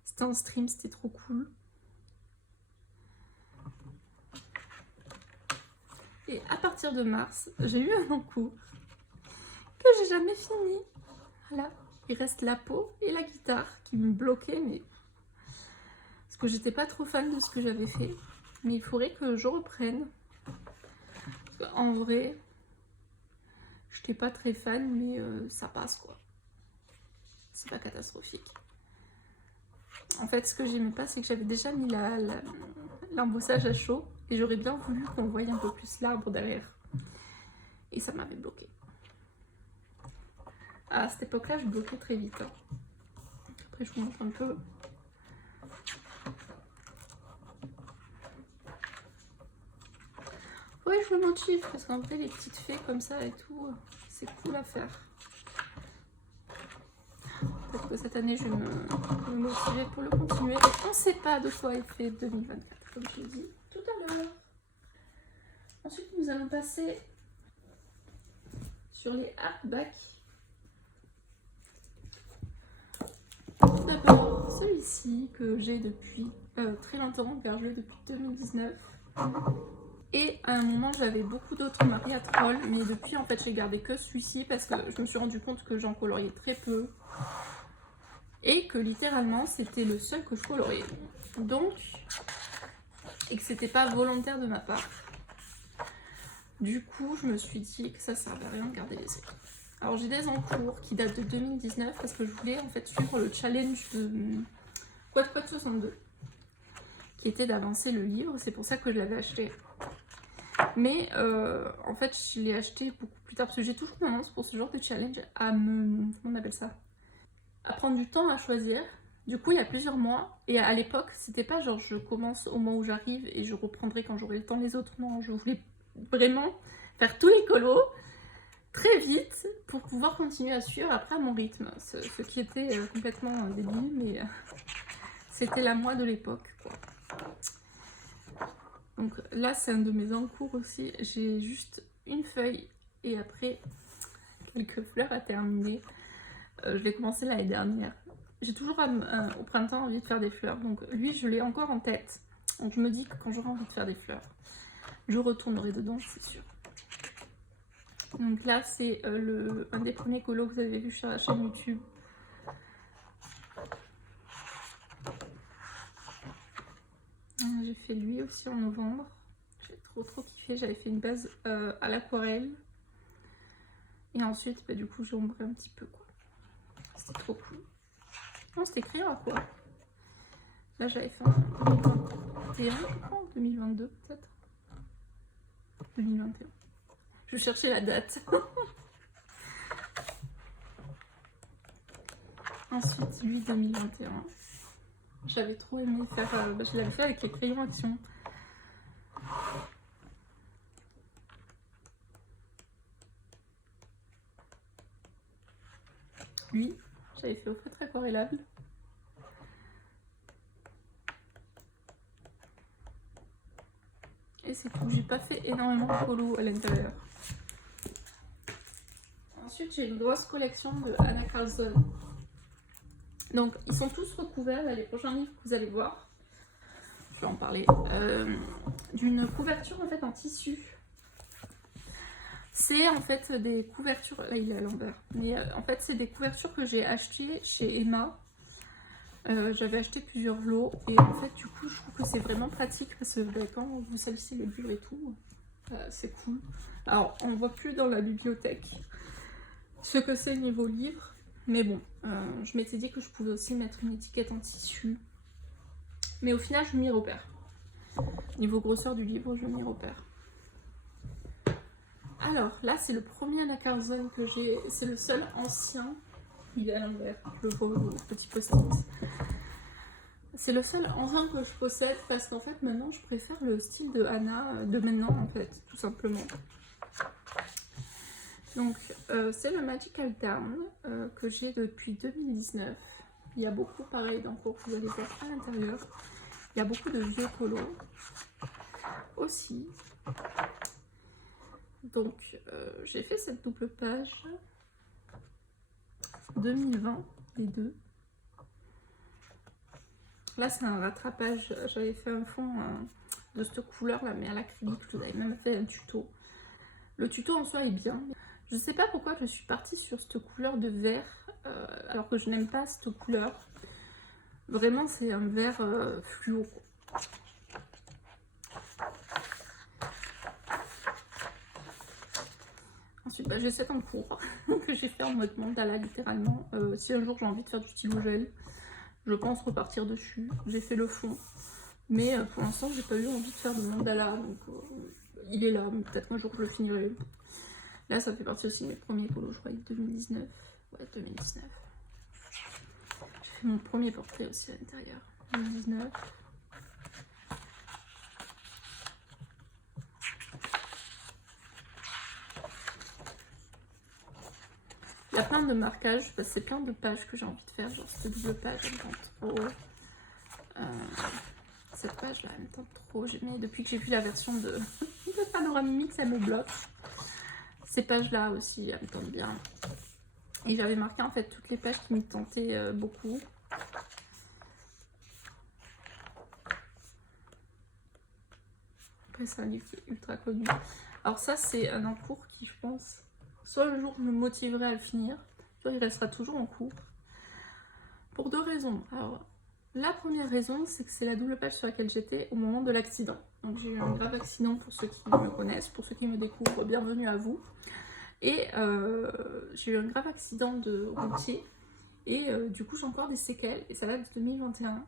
C'était en stream, c'était trop cool. Et à partir de mars, j'ai eu un encours que j'ai jamais fini. Voilà, il reste la peau et la guitare qui me bloquaient, mais parce que j'étais pas trop fan de ce que j'avais fait. Mais il faudrait que je reprenne. En vrai, j'étais pas très fan, mais ça passe quoi. C'est pas catastrophique. En fait, ce que j'aimais pas, c'est que j'avais déjà mis l'embossage à chaud et j'aurais bien voulu qu'on voie un peu plus l'arbre derrière. Et ça m'avait bloqué. À cette époque-là, je bloquais très vite. Hein. Après, je vous montre un peu. Ouais, je me motive parce qu'en vrai, les petites fées comme ça et tout, c'est cool à faire. Peut-être que cette année, je vais me motiver pour le continuer. On ne sait pas de quoi est fait 2024, comme je l'ai dit tout à l'heure. Ensuite, nous allons passer sur les hardbacks. Tout d'abord, celui-ci que j'ai depuis très longtemps, car je l'ai depuis 2019. Et à un moment, j'avais beaucoup d'autres Maria Troll, mais depuis, en fait, j'ai gardé que celui-ci parce que je me suis rendu compte que j'en coloriais très peu. Et que littéralement, c'était le seul que je coloriais. Donc, et que c'était pas volontaire de ma part. Du coup, je me suis dit que ça servait à rien de garder les autres. Alors j'ai des encours qui datent de 2019 parce que je voulais en fait suivre le challenge de Quad 62 qui était d'avancer le livre, c'est pour ça que je l'avais acheté. Mais en fait je l'ai acheté beaucoup plus tard parce que j'ai toujours tendance pour ce genre de challenge à me... comment on appelle ça, à prendre du temps à choisir. Du coup il y a plusieurs mois et à l'époque c'était pas genre je commence au moment où j'arrive et je reprendrai quand j'aurai le temps les autres. Non, je voulais vraiment faire tous les colos très vite pour pouvoir continuer à suivre après à mon rythme, ce qui était complètement débile, mais c'était la moi de l'époque, quoi. Donc là c'est un de mes encours aussi, j'ai juste une feuille et après quelques fleurs à terminer. Je l'ai commencé l'année dernière. J'ai toujours au printemps envie de faire des fleurs, donc lui je l'ai encore en tête. Donc je me dis que quand j'aurai envie de faire des fleurs, je retournerai dedans, c'est sûr. Donc là c'est un des premiers colos que vous avez vu sur la chaîne YouTube. J'ai fait lui aussi en novembre. J'ai trop kiffé. J'avais fait une base à l'aquarelle. Et ensuite, bah, du coup, j'ai ombré un petit peu, quoi. C'était trop cool. Non, c'était crayon à quoi. Là, j'avais fait en 2021, je crois, en 2022 peut-être. 2021. Je cherchais la date. Ensuite, lui, 2021. J'avais trop aimé faire... je l'avais fait avec les crayons Action. Lui, j'avais fait au feutre aquarellable. Et c'est tout, j'ai pas fait énormément de colos à l'intérieur. Ensuite, j'ai une grosse collection de Anna Carlson. Donc, ils sont tous recouverts, là, les prochains livres que vous allez voir. Je vais en parler. D'une couverture en fait en tissu. C'est en fait des couvertures, là il est à l'envers, mais en fait c'est des couvertures que j'ai achetées chez Emma. J'avais acheté plusieurs lots et en fait du coup je trouve que c'est vraiment pratique parce que quand vous salissez les livres et tout, c'est cool. Alors on voit plus dans la bibliothèque ce que c'est niveau livre, mais bon, je m'étais dit que je pouvais aussi mettre une étiquette en tissu. Mais au final je m'y repère. Niveau grosseur du livre, je m'y repère. Alors là c'est le premier Anna Carlson que j'ai, c'est le seul ancien, il est à l'envers, je le vois au petit post-it. C'est le seul ancien que je possède parce qu'en fait maintenant je préfère le style de Anna de maintenant en fait, tout simplement. Donc c'est le Magical Town que j'ai depuis 2019. Il y a beaucoup pareil d'encours que vous allez voir à l'intérieur. Il y a beaucoup de vieux colos aussi. Donc j'ai fait cette double page 2020, les deux. Là c'est un rattrapage, j'avais fait un fond de cette couleur là mais à l'acrylique, je vous avais même fait un tuto. Le tuto en soi est bien. Je sais pas pourquoi je suis partie sur cette couleur de vert alors que je n'aime pas cette couleur. Vraiment c'est un vert fluo. Ensuite, j'ai cet encours que j'ai fait en mode mandala littéralement. Si un jour j'ai envie de faire du stylo gel, je pense repartir dessus. J'ai fait le fond, mais pour l'instant j'ai pas eu envie de faire de mandala, donc il est là, mais peut-être qu'un jour je le finirai. Là ça fait partie aussi de mes premiers colos, je crois, 2019. Ouais, 2019. J'ai fait mon premier portrait aussi à l'intérieur, 2019. Il y a plein de marquages, parce que c'est plein de pages que j'ai envie de faire, genre cette double page, elle me tente trop. Cette page là, elle me tente trop. Mais depuis que j'ai vu la version de Panoramix, elle me bloque. Ces pages là aussi, elles me tentent bien. Et j'avais marqué en fait toutes les pages qui me tentaient beaucoup. Après c'est un livre qui est ultra connu. Alors ça c'est un encours qui je pense... Soit le jour je me motiverai à le finir, soit il restera toujours en cours. Pour deux raisons. Alors, la première raison, c'est que c'est la double page sur laquelle j'étais au moment de l'accident. Donc j'ai eu un grave accident pour ceux qui me connaissent, pour ceux qui me découvrent, bienvenue à vous. Et j'ai eu un grave accident de routier et du coup j'ai encore des séquelles et ça date de 2021.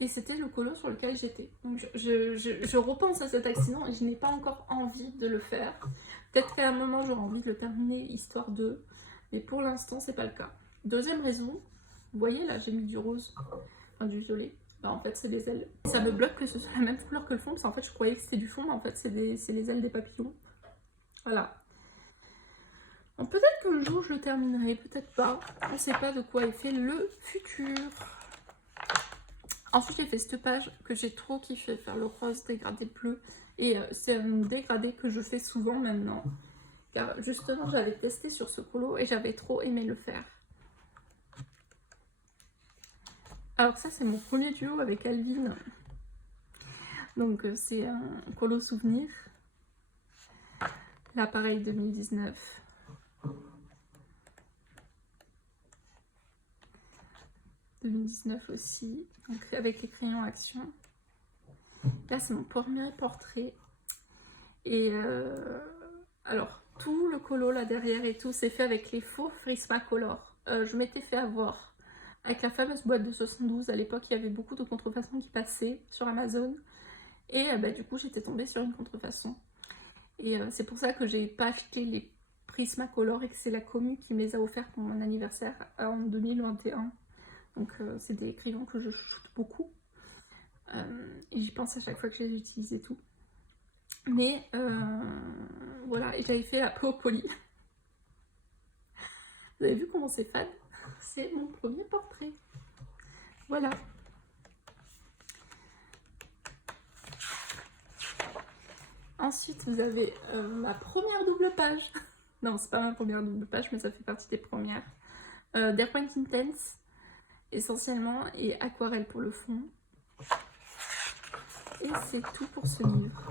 Et c'était le colo sur lequel j'étais. Donc je repense à cet accident et je n'ai pas encore envie de le faire. Peut-être qu'à un moment j'aurai envie de le terminer histoire de, mais pour l'instant c'est pas le cas. Deuxième raison, vous voyez là j'ai mis du rose, enfin du violet. Bah, en fait c'est les ailes. Ça me bloque que ce soit la même couleur que le fond parce qu'en fait je croyais que c'était du fond mais en fait c'est les ailes des papillons. Voilà. Donc peut-être qu'un jour je le terminerai, peut-être pas. On ne sait pas de quoi est fait le futur. Ensuite j'ai fait cette page que j'ai trop kiffé faire, le rose dégradé bleu. Et c'est un dégradé que je fais souvent maintenant. Car justement j'avais testé sur ce colo et j'avais trop aimé le faire. Alors ça c'est mon premier duo avec Alvin. Donc c'est un colo souvenir. Là pareil 2019. Aussi, donc avec les crayons action. Là c'est mon premier portrait. Et alors tout le colo là derrière et tout c'est fait avec les faux Prismacolor. Je m'étais fait avoir avec la fameuse boîte de 72. À l'époque il y avait beaucoup de contrefaçons qui passaient sur Amazon. Et du coup j'étais tombée sur une contrefaçon. Et c'est pour ça que j'ai pas acheté les Prismacolor et que c'est la commu qui me les a offerts pour mon anniversaire en 2021. Donc c'est des crayons que je chouchoute beaucoup. Et j'y pense à chaque fois que je les utilise et tout. Mais voilà, et j'avais fait la peau polie. Vous avez vu comment c'est fade? C'est mon premier portrait. Voilà. Ensuite, vous avez ma première double page. Non, c'est pas ma première double page, mais ça fait partie des premières. Derwent Intense, essentiellement, et aquarelle pour le fond. Et c'est tout pour ce livre.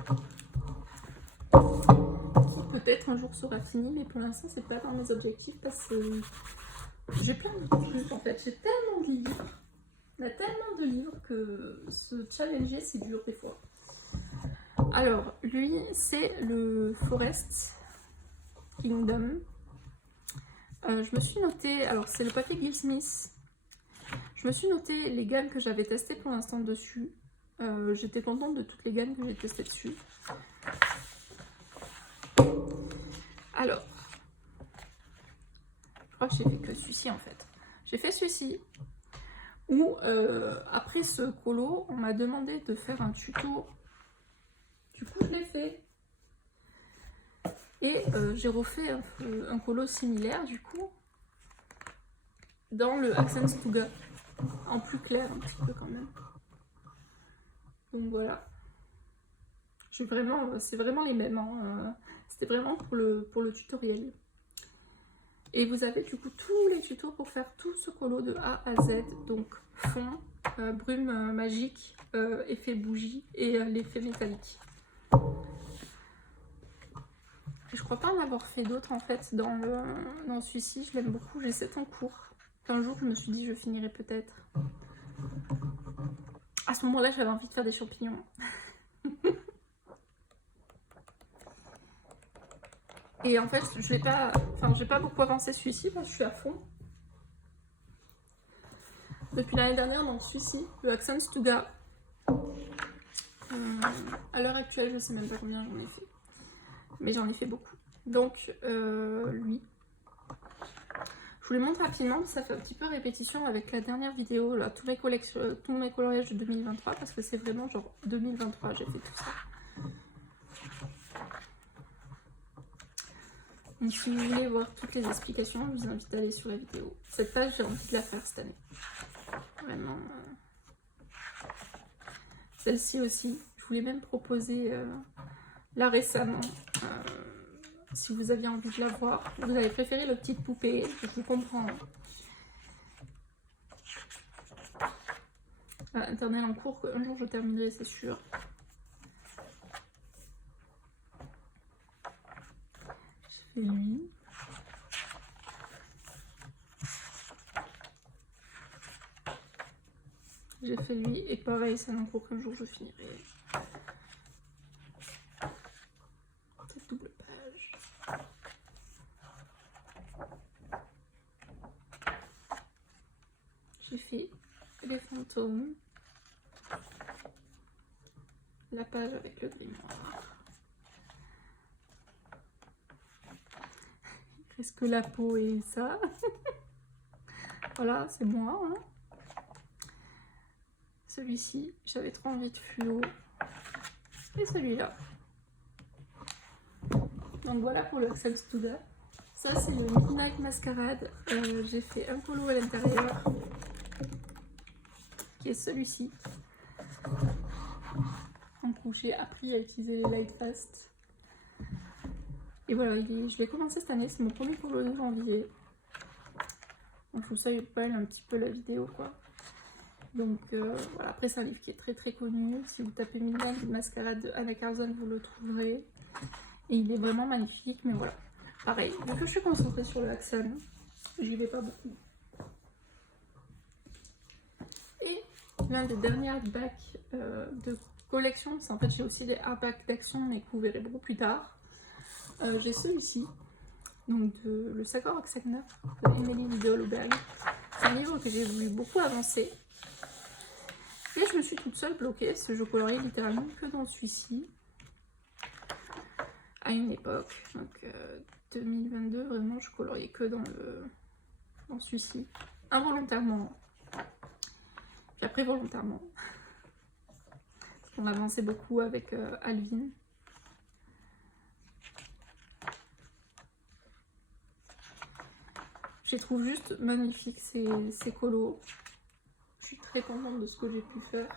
Qui peut-être un jour sera fini, mais pour l'instant, c'est pas dans mes objectifs parce que j'ai plein de trucs en fait. J'ai tellement de livres. Il y a tellement de livres que se challenger, c'est dur des fois. Alors, lui, c'est le Forest Kingdom. Je me suis noté, alors c'est le papier Goldsmith. Je me suis noté les gammes que j'avais testées pour l'instant dessus. J'étais contente de toutes les gammes que j'ai testées dessus. Alors, je crois que j'ai fait que celui-ci en fait. J'ai fait celui-ci où après ce colo, on m'a demandé de faire un tuto. Du coup, je l'ai fait. Et j'ai refait un colo similaire du coup dans le Accent Stuga en plus clair un petit peu quand même. Donc voilà. C'est vraiment les mêmes. Hein. C'était vraiment pour le tutoriel. Et vous avez du coup tous les tutos pour faire tout ce colo de A à Z. Donc fond, brume magique, effet bougie et l'effet métallique. Et je crois pas en avoir fait d'autres en fait dans celui-ci. Je l'aime beaucoup, j'ai 7 en cours. Un jour je me suis dit je finirai peut-être. À ce moment-là j'avais envie de faire des champignons. Et en fait j'ai pas beaucoup avancé celui-ci parce que je suis à fond. Depuis l'année dernière dans celui-ci, le Accent Stuga. À l'heure actuelle je sais même pas combien j'en ai fait. Mais j'en ai fait beaucoup. Donc lui. Je vous le montre rapidement, ça fait un petit peu répétition avec la dernière vidéo, là, tous mes coloriages de 2023, parce que c'est vraiment genre 2023, j'ai fait tout ça. Donc si vous voulez voir toutes les explications, je vous invite à aller sur la vidéo. Cette page, j'ai envie de la faire cette année. Vraiment. Celle-ci aussi, je voulais même proposer là récemment. Si vous aviez envie de la voir, vous avez préféré la petite poupée, je vous comprends. Internet en cours, un jour je terminerai, c'est sûr. J'ai fait lui. J'ai fait lui et pareil, c'est un cours qu'un jour je finirai. écrit les fantômes. La page avec le grimoire. Il reste que la peau et ça. Voilà, c'est moi. Hein. Celui-ci, j'avais trop envie de fluo. Et celui-là. Donc voilà pour le Axel Studer. Ça c'est le Midnight Masquerade. J'ai fait un colo à l'intérieur. Qui est celui-ci. Donc j'ai appris à utiliser les Light Fast. Et voilà, je l'ai commencé cette année, c'est mon premier colo de janvier. Donc je vous savais pas un petit peu la vidéo quoi. Donc voilà, après c'est un livre qui est très très connu. Si vous tapez Midnight Masquerade de Anna Carson, vous le trouverez. Et il est vraiment magnifique, mais voilà. Pareil, vu que je suis concentrée sur le Axel, j'y vais pas beaucoup. Et l'un des derniers hardbacks de collection, c'est en fait j'ai aussi des hardbacks d'action, mais que vous verrez beaucoup plus tard. J'ai celui-ci, donc de Le Sagor Oxagna de Emily Lidl-Auberg. C'est un livre que j'ai voulu beaucoup avancer. Et je me suis toute seule bloquée, parce que je coloriais littéralement que dans celui-ci. À une époque, donc 2022, vraiment je coloriais que dans celui-ci, involontairement, puis après volontairement, parce qu'on avançait beaucoup avec Alvin. Je les trouve juste magnifiques ces colos, je suis très contente de ce que j'ai pu faire.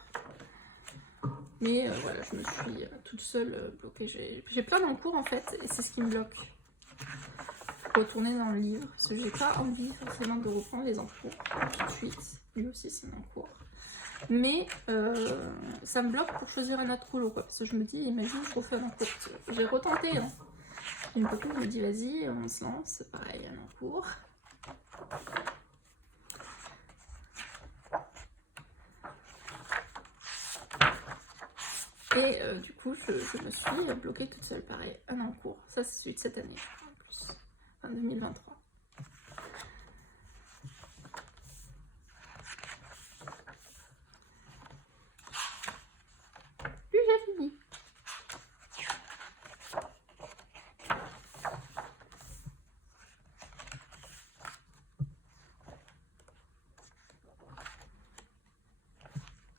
Mais voilà, je me suis toute seule bloquée. J'ai plein d'encours en fait, et c'est ce qui me bloque. Retourner dans le livre, parce que j'ai pas envie forcément de reprendre les encours tout de suite. Lui aussi, c'est un encours. Mais ça me bloque pour choisir un autre colo, quoi. Parce que je me dis, imagine, je refais un encours. J'ai retenté. Hein. Une copine me dit, vas-y, on se lance. Pareil, un encours. Et du coup, je me suis bloquée toute seule, pareil, un encours. Ça, c'est celui de cette année, en plus, en 2023. Puis j'ai fini.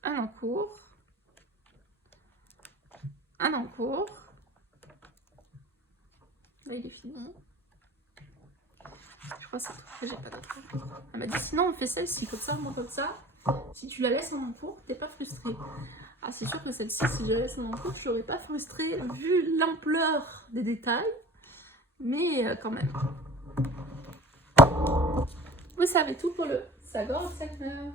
Un encours. Un encours. Là, il est fini. Je crois que c'est tout. J'ai pas d'autre encours. Elle m'a dit sinon on fait celle-ci, comme ça, moi comme ça. Si tu la laisses en encours, t'es pas frustrée. Ah, c'est sûr que celle-ci, si je la laisse en encours, je serais pas frustrée vu l'ampleur des détails. Mais quand même. Vous savez tout pour le Sagor Oxagna.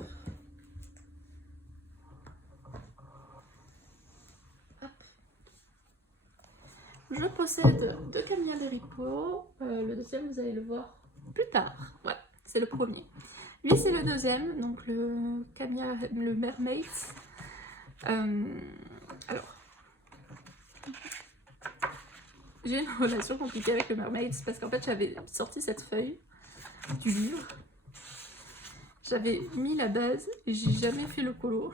Je possède deux Camilla de Ripo. Le deuxième, vous allez le voir plus tard. Voilà, c'est le premier. Lui, c'est le deuxième, donc le Camilla, le Mermaid. Alors, j'ai une relation compliquée avec le Mermaid parce qu'en fait, j'avais sorti cette feuille du livre. J'avais mis la base et j'ai jamais fait le colo.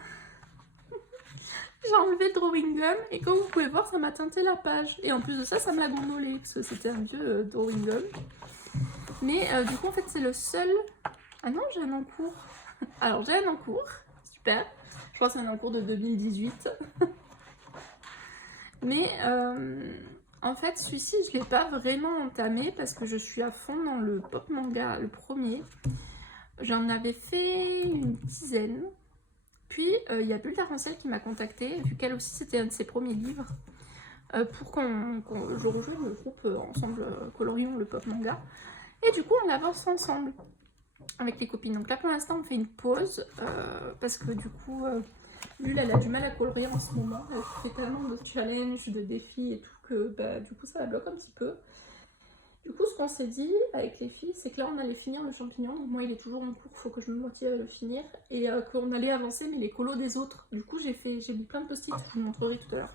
J'ai enlevé le drawing gum et comme vous pouvez voir, ça m'a teinté la page. Et en plus de ça, ça me l'a gondolé parce que c'était un vieux drawing gum. Mais du coup, en fait, c'est le seul... Ah non, j'ai un encours. Alors, j'ai un encours. Super. Je crois que c'est un encours de 2018. Mais en fait, celui-ci, je ne l'ai pas vraiment entamé parce que je suis à fond dans le pop manga, le premier. J'en avais fait une dizaine. Puis, il y a Bulle d'Arancel qui m'a contactée, vu qu'elle aussi, c'était un de ses premiers livres, pour je rejoigne le groupe ensemble, colorions le pop manga. Et du coup, on l'avance ensemble avec les copines. Donc là, pour l'instant, on fait une pause, parce que du coup, Bulle, elle a du mal à colorier en ce moment. Elle fait tellement de challenges, de défis et tout, que bah, du coup, ça la bloque un petit peu. Du coup, ce qu'on s'est dit avec les filles, c'est que là, on allait finir le champignon. Donc moi, il est toujours en cours, il faut que je me motive à le finir. Et qu'on allait avancer, mais les colos des autres. Du coup, j'ai mis plein de post-it, je vous montrerai tout à l'heure.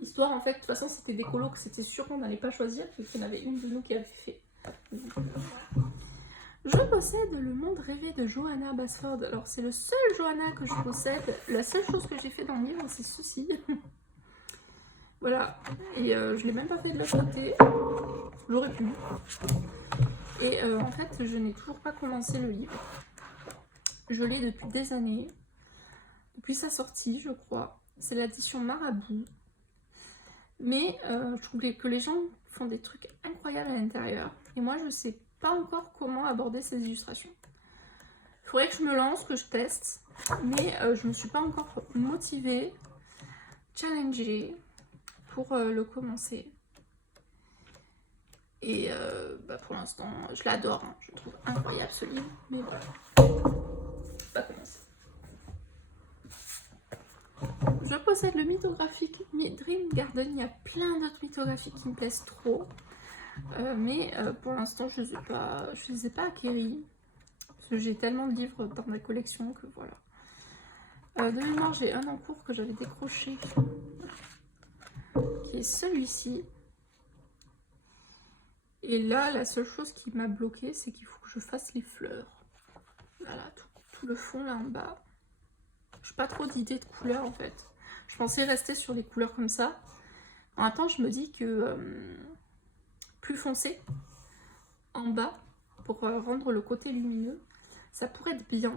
Histoire, en fait, de toute façon, c'était des colos que c'était sûr qu'on n'allait pas choisir, qu'il y en avait une de nous qui avait fait. Donc, Je possède Le Monde rêvé de Johanna Basford. Alors c'est le seul Johanna que je possède. La seule chose que j'ai fait dans le livre, c'est ceci. Voilà. Et je l'ai même pas fait de l'autre côté. J'aurais pu. Et en fait, je n'ai toujours pas commencé le livre. Je l'ai depuis des années. Depuis sa sortie, je crois. C'est l'édition Marabout. Mais je trouve que les gens font des trucs incroyables à l'intérieur. Et moi, je sais pas encore comment aborder ces illustrations. Il faudrait que je me lance, que je teste. Mais je me suis pas encore motivée, challengée pour le commencer. Et pour l'instant, je l'adore. Hein. Je trouve incroyable ce livre. Mais voilà. Pas commencer. Je possède le mythographique Dream Garden. Il y a plein d'autres mythographiques qui me plaisent trop. Mais pour l'instant, je ne les ai pas acquéris. Parce que j'ai tellement de livres dans ma collection que voilà. De mémoire, j'ai un en cours que j'avais décroché. Qui est celui-ci. Et là, la seule chose qui m'a bloqué, c'est qu'il faut que je fasse les fleurs. Voilà, tout le fond là en bas. Je n'ai pas trop d'idées de couleurs en fait. Je pensais rester sur les couleurs comme ça. En même temps, je me dis que plus foncé en bas pour rendre le côté lumineux, ça pourrait être bien.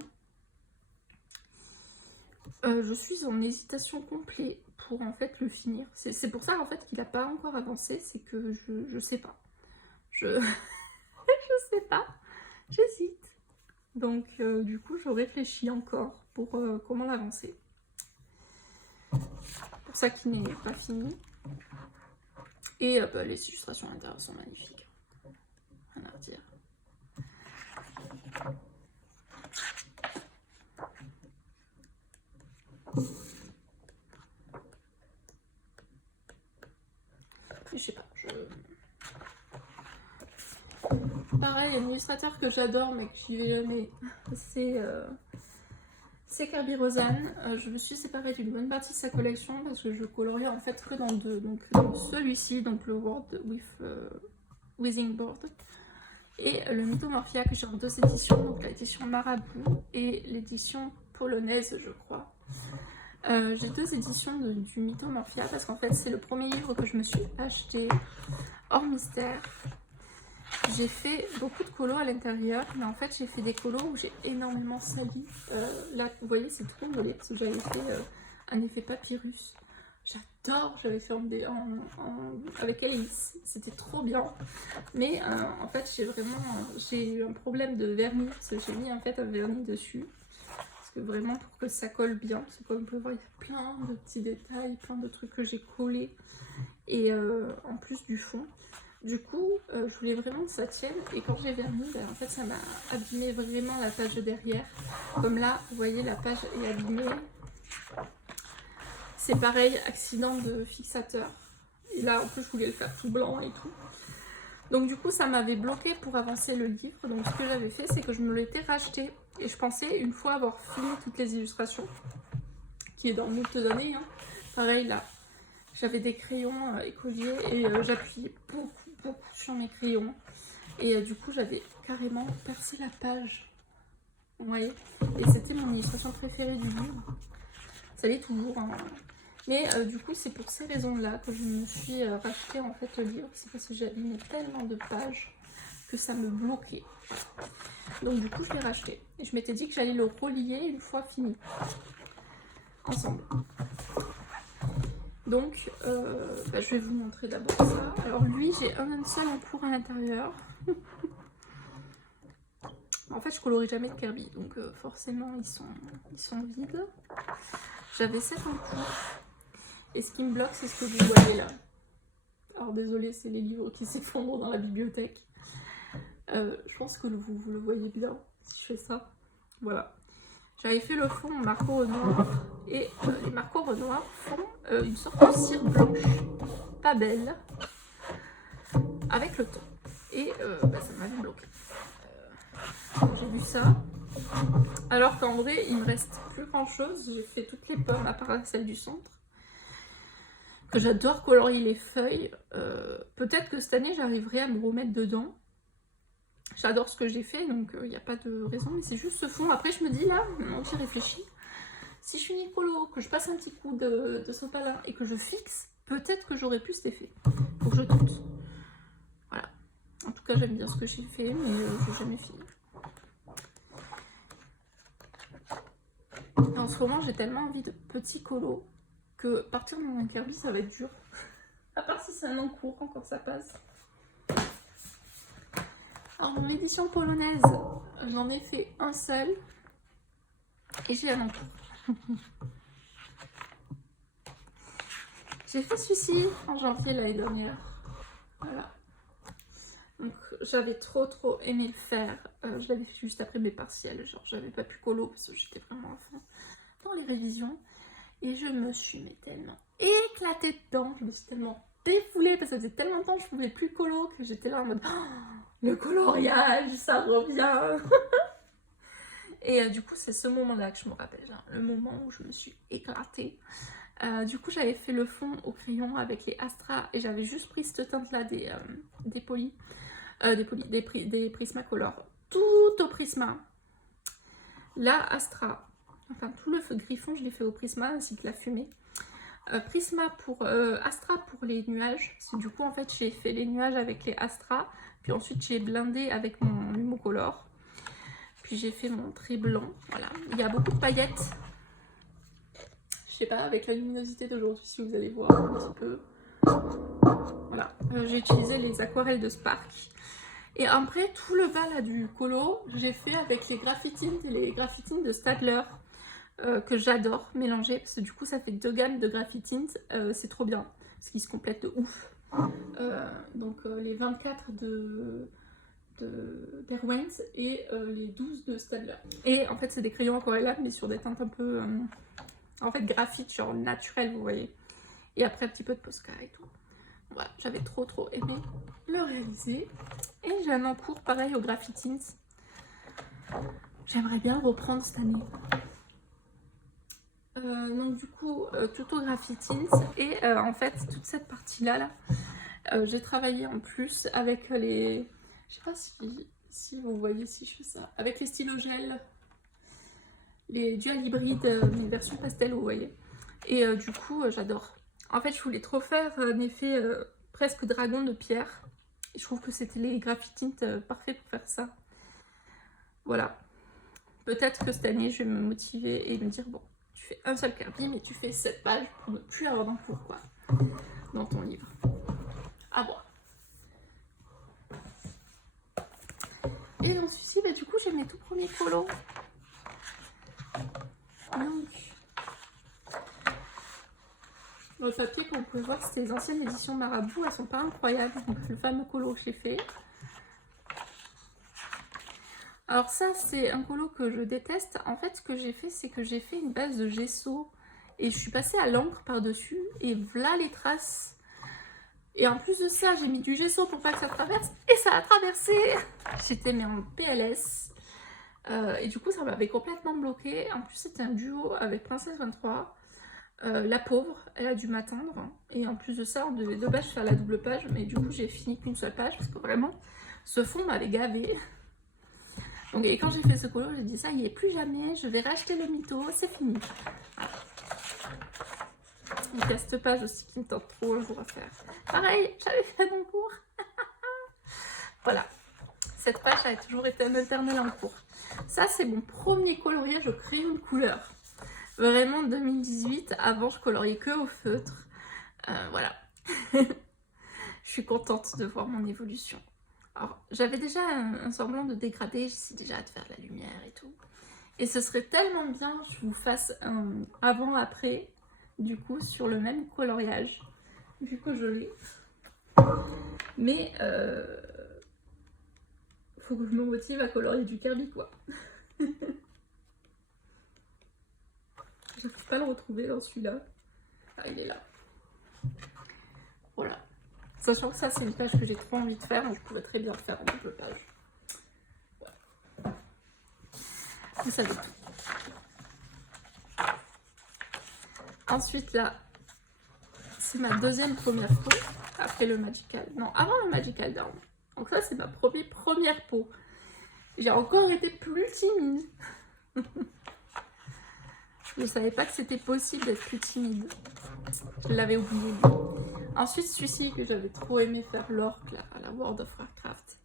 Je suis en hésitation complète pour en fait le finir. C'est pour ça en fait qu'il n'a pas encore avancé, c'est que je sais pas. Je sais pas, j'hésite. Donc du coup je réfléchis encore pour comment l'avancer. Pour ça qu'il n'est pas fini. Et les illustrations à l'intérieur sont magnifiques. Rien à redire. Je sais pas, pareil, un illustrateur que j'adore mais que j'y vais jamais, c'est Kirby Rosen. Je me suis séparée d'une bonne partie de sa collection parce que je colorie en fait que dans deux. Donc dans celui-ci, donc le World with Withing Board, et le Mythomorphia que j'ai en deux éditions, donc l'édition Marabout et l'édition polonaise, je crois. J'ai deux éditions du Mythomorphia parce qu'en fait c'est le premier livre que je me suis acheté hors mystère. J'ai fait beaucoup de colos à l'intérieur, mais en fait j'ai fait des colos où j'ai énormément sali. Là vous voyez c'est trop mollet parce que j'avais fait un effet papyrus. J'adore, j'avais fait avec Alice, c'était trop bien. Mais en fait j'ai eu un problème de vernis parce que j'ai mis en fait un vernis dessus. Parce que vraiment pour que ça colle bien, parce que comme vous pouvez voir il y a plein de petits détails, plein de trucs que j'ai collés. Et en plus du fond. Du coup, je voulais vraiment que ça tienne et quand j'ai verni, en fait ça m'a abîmé vraiment la page de derrière. Comme là, vous voyez la page est abîmée. C'est pareil, accident de fixateur. Et là en plus je voulais le faire tout blanc et tout. Donc du coup ça m'avait bloqué pour avancer le livre. Donc ce que j'avais fait c'est que je me l'étais racheté. Et je pensais une fois avoir fini toutes les illustrations, qui est dans moult d'années, hein. Pareil là. J'avais des crayons écoliers et j'appuyais beaucoup sur mes crayons. Et du coup, j'avais carrément percé la page. Vous voyez? Et c'était mon illustration préférée du livre. Ça l'est toujours. Hein. Mais du coup, c'est pour ces raisons-là que je me suis racheté en fait le livre. C'est parce que j'avais tellement de pages que ça me bloquait. Donc du coup, je l'ai racheté. Et je m'étais dit que j'allais le relier une fois fini. Ensemble. Donc, je vais vous montrer d'abord ça. Alors lui, j'ai un seul en cours à l'intérieur. En fait, je colorie jamais de Kirby, donc forcément, ils sont vides. J'avais 7 en cours. Et ce qui me bloque, c'est ce que vous voyez là. Alors désolé, c'est les livres qui s'effondrent dans la bibliothèque. Je pense que vous le voyez bien si je fais ça. Voilà. J'avais fait le fond en Marco Renoir et les Marco Renoir font une sorte de cire blanche, pas belle, avec le temps. Et ça m'avait bloqué. J'ai vu ça. Alors qu'en vrai, il me reste plus grand chose. J'ai fait toutes les pommes à part celle du centre. Que j'adore colorier les feuilles. Peut-être que cette année, j'arriverai à me remettre dedans. J'adore ce que j'ai fait, donc il n'y a pas de raison, mais c'est juste ce fond. Après, je me dis là, maintenant que j'y réfléchis, si je suis Nicolo, que je passe un petit coup de sopalin et que je fixe, peut-être que j'aurais pu cet effet. Faut que je tente. Voilà. En tout cas, j'aime bien ce que j'ai fait, mais je n'ai jamais fini. En ce moment, j'ai tellement envie de petits colos que partir dans un Kirby, ça va être dur. À part si c'est un encours, encore ça passe. Alors, mon édition polonaise, j'en ai fait un seul et j'ai un encours. J'ai fait celui-ci en janvier l'année dernière. Voilà. Donc, j'avais trop aimé le faire. Je l'avais fait juste après mes partiels. Genre, j'avais pas pu colo parce que j'étais vraiment à fond dans les révisions. Et je me suis tellement éclatée dedans. Je me suis tellement défoulée parce que ça faisait tellement longtemps que je pouvais plus colo que j'étais là en mode oh, le coloriage, ça revient. Et du coup, c'est ce moment-là que je me rappelle. Genre, le moment où je me suis éclatée. Du coup, j'avais fait le fond au crayon avec les Astra et j'avais juste pris cette teinte-là des Prismacolor. Tout au Prisma. La Astra, enfin tout le griffon, je l'ai fait au Prisma ainsi que la fumée. Prisma pour Astra pour les nuages. Parce que du coup, en fait, j'ai fait les nuages avec les Astra. Puis ensuite, j'ai blindé avec mon Lumocolor. Puis j'ai fait mon trait blanc. Voilà. Il y a beaucoup de paillettes. Je sais pas, avec la luminosité d'aujourd'hui, si vous allez voir un petit peu. Voilà. J'ai utilisé les aquarelles de Spark. Et après, tout le bas là du colo, j'ai fait avec les graphitines et les graphitines de Stadler. Que j'adore mélanger parce que du coup ça fait 2 gammes de graphitines, c'est trop bien parce qu'ils se complètent de ouf. Donc les 24 d'Erwins et les 12 de Stadler. Et en fait c'est des crayons aquarellables mais sur des teintes un peu en fait graphite genre naturel, vous voyez. Et après un petit peu de Posca et tout. Voilà, j'avais trop aimé le réaliser. Et j'ai un encours pareil aux graphitines. J'aimerais bien reprendre cette année. Donc du coup tout au graphitines et en fait toute cette partie là j'ai travaillé en plus avec les, je sais pas si vous voyez si je fais ça, avec les stylos gel, les dual hybrides mais version pastel, vous voyez. Et du coup j'adore. En fait je voulais trop faire un effet presque dragon de pierre et je trouve que c'était les graphitines parfaits pour faire ça. Voilà, peut-être que cette année je vais me motiver et me dire bon, tu fais un seul Kirby, mais tu fais 7 pages pour ne plus avoir d'encours, quoi, dans ton livre. À voir. Et donc celui-ci, bah, du coup, j'ai mes tout premiers colos. Donc, dans le papier, comme vous pouvez voir, c'était les anciennes éditions Marabout. Elles sont pas incroyables. Donc, le fameux colo que j'ai fait. Alors ça, c'est un colo que je déteste. En fait, ce que j'ai fait, c'est que j'ai fait une base de gesso et je suis passée à l'encre par-dessus et voilà les traces. Et en plus de ça, j'ai mis du gesso pour pas que ça traverse et ça a traversé. J'étais mis en PLS et du coup, ça m'avait complètement bloqué. En plus, c'était un duo avec Princesse 23. La pauvre, elle a dû m'attendre. Et en plus de ça, on devait de base faire la double page, mais du coup, j'ai fini qu'une seule page parce que vraiment, ce fond m'avait gavé. Donc, et quand j'ai fait ce colo, j'ai dit ça y est, plus jamais, je vais racheter le mytho, c'est fini. Voilà. Il y a cette page aussi qui me tente trop un jour à faire. Pareil, j'avais fait mon cours. Voilà, cette page a toujours été un éternel en cours. Ça, c'est mon premier coloriage au crayon de couleur. Vraiment 2018, avant je coloriais que au feutre. Voilà. Je suis contente de voir mon évolution. Alors, j'avais déjà un semblant de dégradé, j'essaie déjà de faire de la lumière et tout. Et ce serait tellement bien que je vous fasse un avant-après, du coup, sur le même coloriage, vu que je l'ai. Mais, faut que je me motive à colorier du Kirby, quoi. J'arrive pas à le retrouver dans celui-là. Ah, il est là. Voilà. Sachant que ça, c'est une page que j'ai trop envie de faire, donc je pouvais très bien le faire en double page. Voilà. Vous savez tout. Ensuite, là, c'est ma deuxième première fois, après le Magical. Non, avant le Magical Down. Donc ça, c'est ma première peau. J'ai encore été plus timide. Je savais pas que c'était possible d'être plus timide. Je l'avais oublié. Ensuite, celui-ci que j'avais trop aimé faire, l'orque, à la World of Warcraft.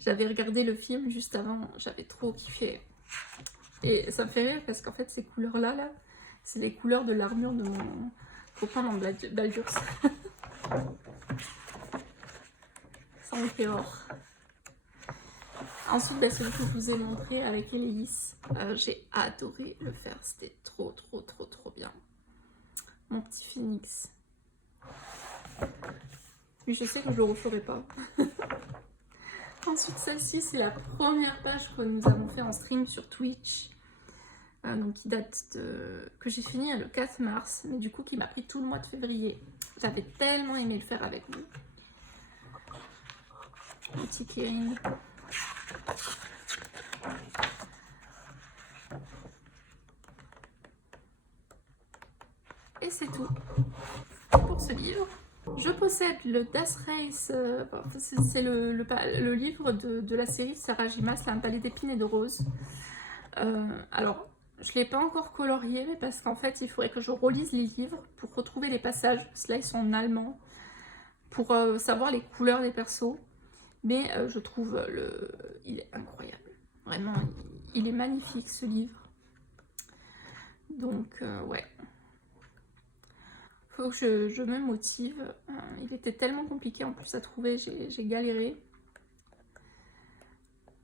J'avais regardé le film juste avant, j'avais trop kiffé. Et ça me fait rire parce qu'en fait, ces couleurs-là, c'est les couleurs de l'armure de mon copain dans Baldur's. Ça me fait rire. Ensuite, bah, celui que je vous ai montré avec Elise, j'ai adoré le faire, c'était trop bien. Mon petit phoenix. Mais je sais que je le referai pas. Ensuite, celle-ci, c'est la première page que nous avons fait en stream sur Twitch. Donc qui date de... que j'ai fini le 4 mars, mais du coup qui m'a pris tout le mois de février. J'avais tellement aimé le faire avec vous. Petit Kirin. Et c'est tout pour ce livre. Je possède le Das Race, c'est le livre de la série Sarah J. Maas, Un palais d'épines et de roses. Alors, je ne l'ai pas encore colorié, mais parce qu'en fait, il faudrait que je relise les livres pour retrouver les passages, parce que là, ils sont en allemand, pour savoir les couleurs des persos. Mais je trouve il est incroyable. Vraiment, il est magnifique, ce livre. Donc, ouais. Faut que je me motive. Il était tellement compliqué en plus à trouver, j'ai galéré.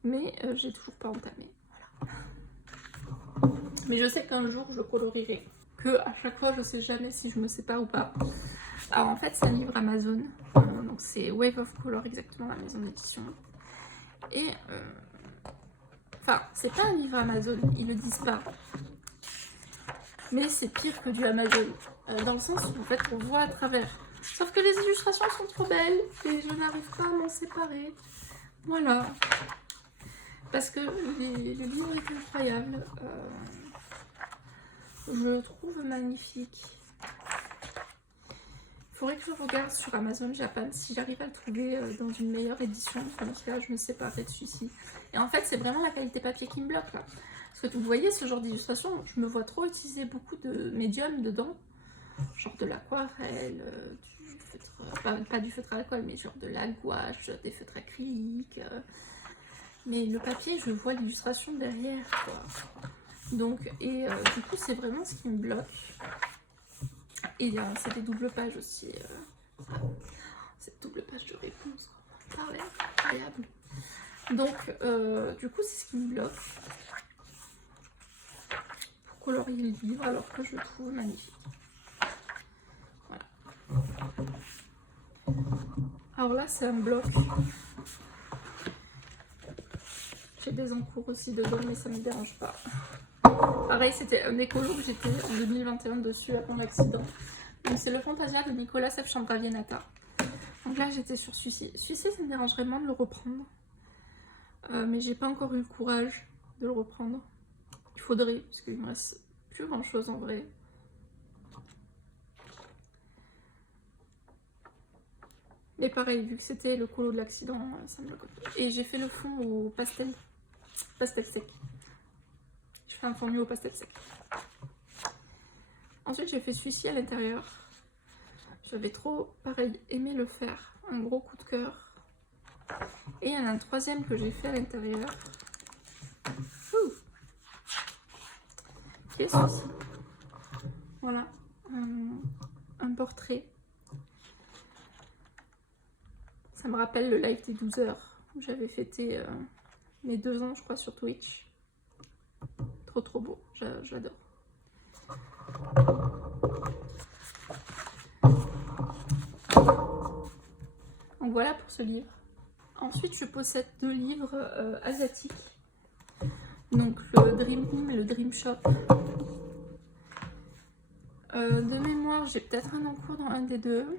Mais j'ai toujours pas entamé. Voilà. Mais je sais qu'un jour je colorierai. Que à chaque fois je sais jamais si je me sépare ou pas. Alors en fait c'est un livre Amazon. Donc c'est Wave of Color, exactement, la maison d'édition. Et enfin c'est pas un livre Amazon, ils le disent pas. Mais c'est pire que du Amazon. Dans le sens où en fait on voit à travers. Sauf que les illustrations sont trop belles et je n'arrive pas à m'en séparer. Voilà. Parce que le livre est incroyable. Je le trouve magnifique. Il faudrait que je regarde sur Amazon Japan si j'arrive à le trouver dans une meilleure édition. Dans ce cas, je me séparerai de celui-ci. Et en fait, c'est vraiment la qualité papier qui me bloque là. Parce que vous voyez, ce genre d'illustration, je me vois trop utiliser beaucoup de médiums dedans. Genre de l'aquarelle, du feutre, pas du feutre à l'alcool, mais genre de la gouache, des feutres acryliques. Mais le papier, je vois l'illustration derrière, quoi. Donc, du coup, c'est vraiment ce qui me bloque. Et c'est des doubles pages aussi. Cette double page de réponse, comment parler, incroyable. Donc, du coup, c'est ce qui me bloque pour colorier le livre, alors que je le trouve magnifique. Voilà. Alors là, c'est un bloc. J'ai des encours aussi dedans, mais ça ne me dérange pas. Pareil, c'était un écolo que j'étais en 2021 dessus avant l'accident. Donc c'est le Fantasia de Nicolas F. Chandravienata. Donc là, j'étais sur celui-ci. Celui-ci, ça me dérangerait moins de le reprendre. Mais j'ai pas encore eu le courage de le reprendre. Il faudrait, parce qu'il me reste plus grand-chose en vrai. Mais pareil, vu que c'était le colo de l'accident, ça me bloque. Et j'ai fait le fond au pastel sec. Je fais un fond nu au pastel sec. Ensuite, j'ai fait celui-ci à l'intérieur. J'avais trop, pareil, aimé le faire. Un gros coup de cœur. Et il y en a un troisième que j'ai fait à l'intérieur. Qui est celui-ci. Voilà. Un portrait. Ça me rappelle le live des 12 heures où j'avais fêté mes 2 ans, je crois, sur Twitch. Trop beau, j'adore. Donc voilà pour ce livre. Ensuite, je possède 2 livres asiatiques. Donc le Dream Him et le Dream Shop. De mémoire, j'ai peut-être un encours dans un des deux.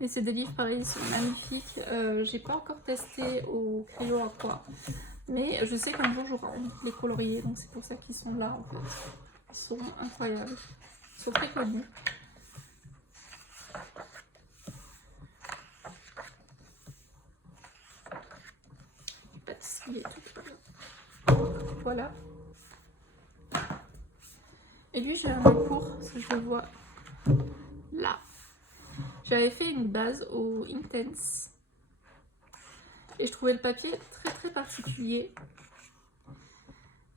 Mais c'est des livres pareils, ils sont magnifiques. J'ai pas encore testé au crayon à quoi. Mais je sais qu'un jour j'aurai envie de les colorier, donc c'est pour ça qu'ils sont là en fait. Ils sont incroyables. Ils sont très connus. voilà. Et lui, j'ai un cours, parce que je le vois là. J'avais fait une base au Intense. Et je trouvais le papier très très particulier.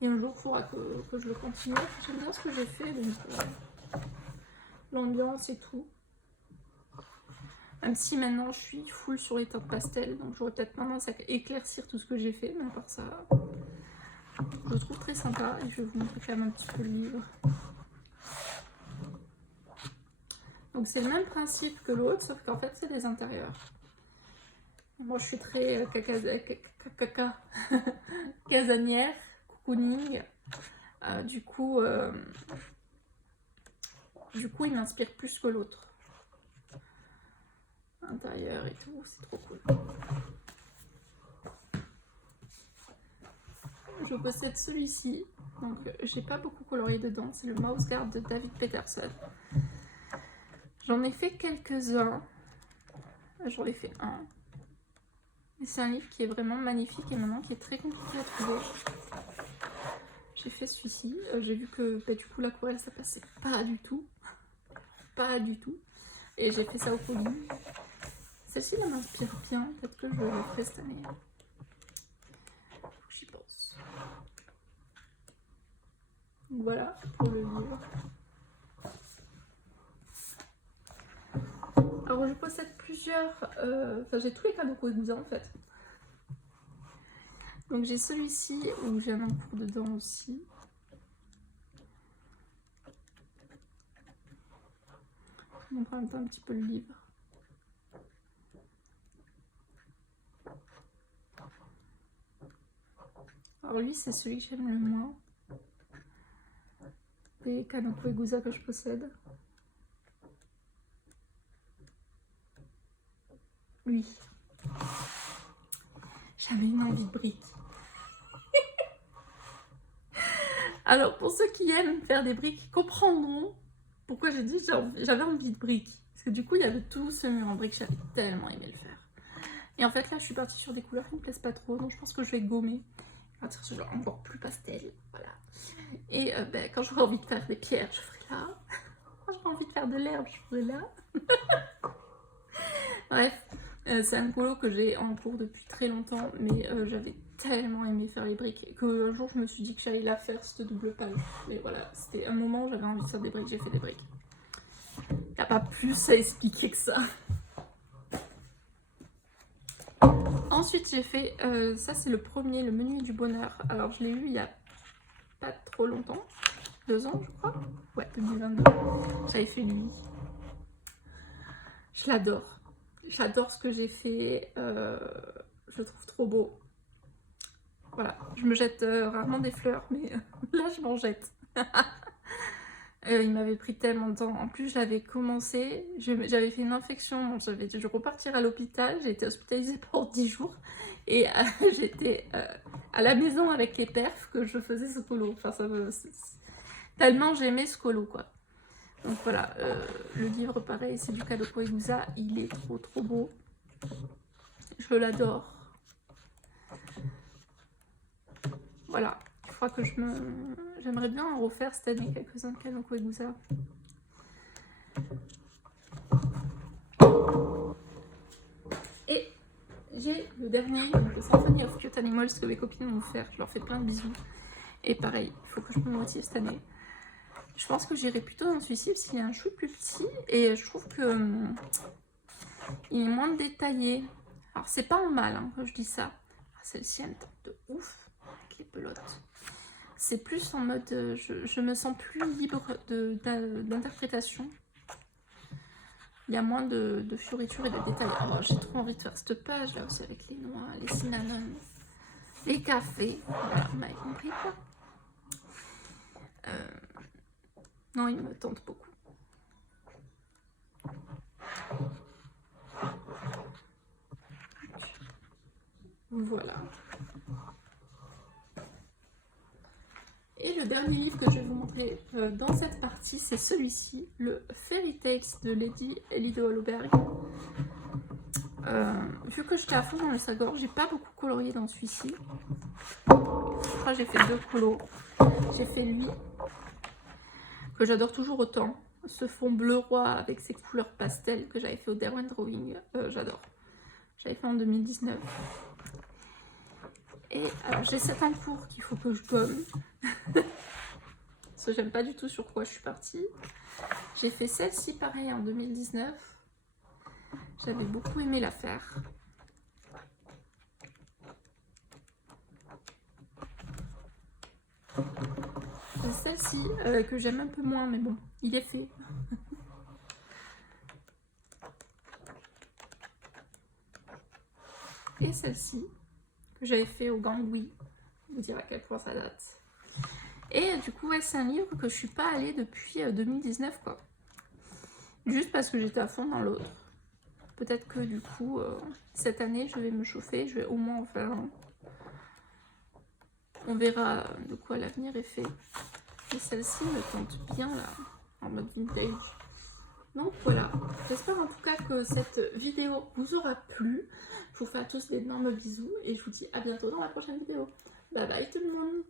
Et un jour, il faudra que je le continue. J'aime bien ce que j'ai fait, donc l'ambiance et tout. Même si maintenant je suis full sur les teintes pastel, donc j'aurais peut-être tendance à éclaircir tout ce que j'ai fait, mais à part ça, je le trouve très sympa. Et je vais vous montrer quand même un petit peu le livre. Donc c'est le même principe que l'autre, sauf qu'en fait c'est des intérieurs. Moi je suis très casanière, cocooning. Du coup il m'inspire plus que l'autre. Intérieur et tout, c'est trop cool. Je possède celui-ci, donc j'ai pas beaucoup colorié dedans, c'est le Mouse Guard de David Peterson. J'en ai fait quelques-uns, j'en ai fait un. Et c'est un livre qui est vraiment magnifique et maintenant qui est très compliqué à trouver. J'ai fait celui-ci, j'ai vu que du coup l'aquarelle ça passait pas du tout. Pas du tout. Et j'ai fait ça au poly. Celle-ci elle m'inspire bien, peut-être que je le ferai cette année. J'y pense. Voilà pour le livre. Alors je possède plusieurs, enfin j'ai tous les cadeaux Koigusa en fait. Donc j'ai celui-ci où j'ai un encours dedans aussi. Je vous montre en même temps un petit peu le livre. Alors lui c'est celui que j'aime le moins des Kanoko Koigusa que je possède. Lui. J'avais une envie de briques. Alors pour ceux qui aiment faire des briques comprendront pourquoi j'ai dit j'avais envie de briques. Parce que du coup il y avait tout ce mur en briques, j'avais tellement aimé le faire. Et en fait là je suis partie sur des couleurs qui me plaisent pas trop, donc je pense que je vais gommer. Partir sur genre encore plus pastel, voilà. Et quand j'aurai envie de faire des pierres, je ferai là. Quand j'aurai envie de faire de l'herbe, je ferai là. Bref, c'est un colo que j'ai en cours depuis très longtemps, mais j'avais tellement aimé faire les briques qu'un jour je me suis dit que j'allais la faire cette double page. Mais voilà, c'était un moment où j'avais envie de faire des briques, j'ai fait des briques. Il n'y a pas plus à expliquer que ça. Ensuite j'ai fait, ça c'est le premier, le menu du bonheur. Alors je l'ai eu il y a pas trop longtemps, 2 ans je crois. Ouais, 2022. J'avais fait lui. Je l'adore. J'adore ce que j'ai fait. Je le trouve trop beau. Voilà, je me jette rarement des fleurs, mais là je m'en jette. Il m'avait pris tellement de temps. En plus, je l'avais commencé, j'avais fait une infection, j'avais dû repartir à l'hôpital, j'ai été hospitalisée pour 10 jours. Et j'étais à la maison avec les perfs que je faisais ce colo. Enfin, tellement j'aimais ce colo, quoi. Donc voilà, le livre, pareil, c'est du Kanoko Koigusa. Il est trop beau. Je l'adore. Voilà, je crois que j'aimerais bien en refaire cette année quelques-uns de Kanoko Koigusa. Et j'ai le dernier, donc le Symphony of Cute Animals que mes copines m'ont offert. Je leur fais plein de bisous. Et pareil, il faut que je me motive cette année. Je pense que j'irai plutôt dans celui-ci parce qu'il est un chou plus petit et je trouve que il est moins détaillé. Alors c'est pas en mal hein, quand je dis ça. Celle-ci elle me tente de ouf avec les pelotes. C'est plus en mode je me sens plus libre d'interprétation. Il y a moins de fioritures et de détails. Oh, j'ai trop envie de faire cette page là aussi avec les noix, les cinnamons, les cafés. Voilà, vous m'avez compris quoi. Non, il me tente beaucoup. Voilà. Et le dernier livre que je vais vous montrer dans cette partie, c'est celui-ci, le Fairy Tales de Lady Elide Holoberg. Vu que j'étais à fond dans le Sagor, j'ai pas beaucoup colorié dans celui-ci. fois j'ai fait 2 colos. J'ai fait lui, que j'adore toujours autant. Ce fond bleu roi avec ses couleurs pastel que j'avais fait au Derwent Drawing, j'adore. J'avais fait en 2019. Et alors j'ai cette en cours qu'il faut que je gomme. Parce que j'aime pas du tout sur quoi je suis partie. J'ai fait celle-ci pareil en 2019. J'avais beaucoup aimé la faire. Celle-ci que j'aime un peu moins, mais bon, il est fait. Et celle-ci que j'avais fait au Gangui, vous dire à quel point ça date. Et du coup, ouais, c'est un livre que je suis pas allée depuis 2019, quoi. Juste parce que j'étais à fond dans l'autre. Peut-être que du coup, cette année, je vais me chauffer, je vais au moins en faire un. On verra de quoi l'avenir est fait. Et celle-ci me tente bien là, en mode vintage. Donc voilà, j'espère en tout cas que cette vidéo vous aura plu. Je vous fais à tous d'énormes bisous et je vous dis à bientôt dans la prochaine vidéo. Bye bye tout le monde!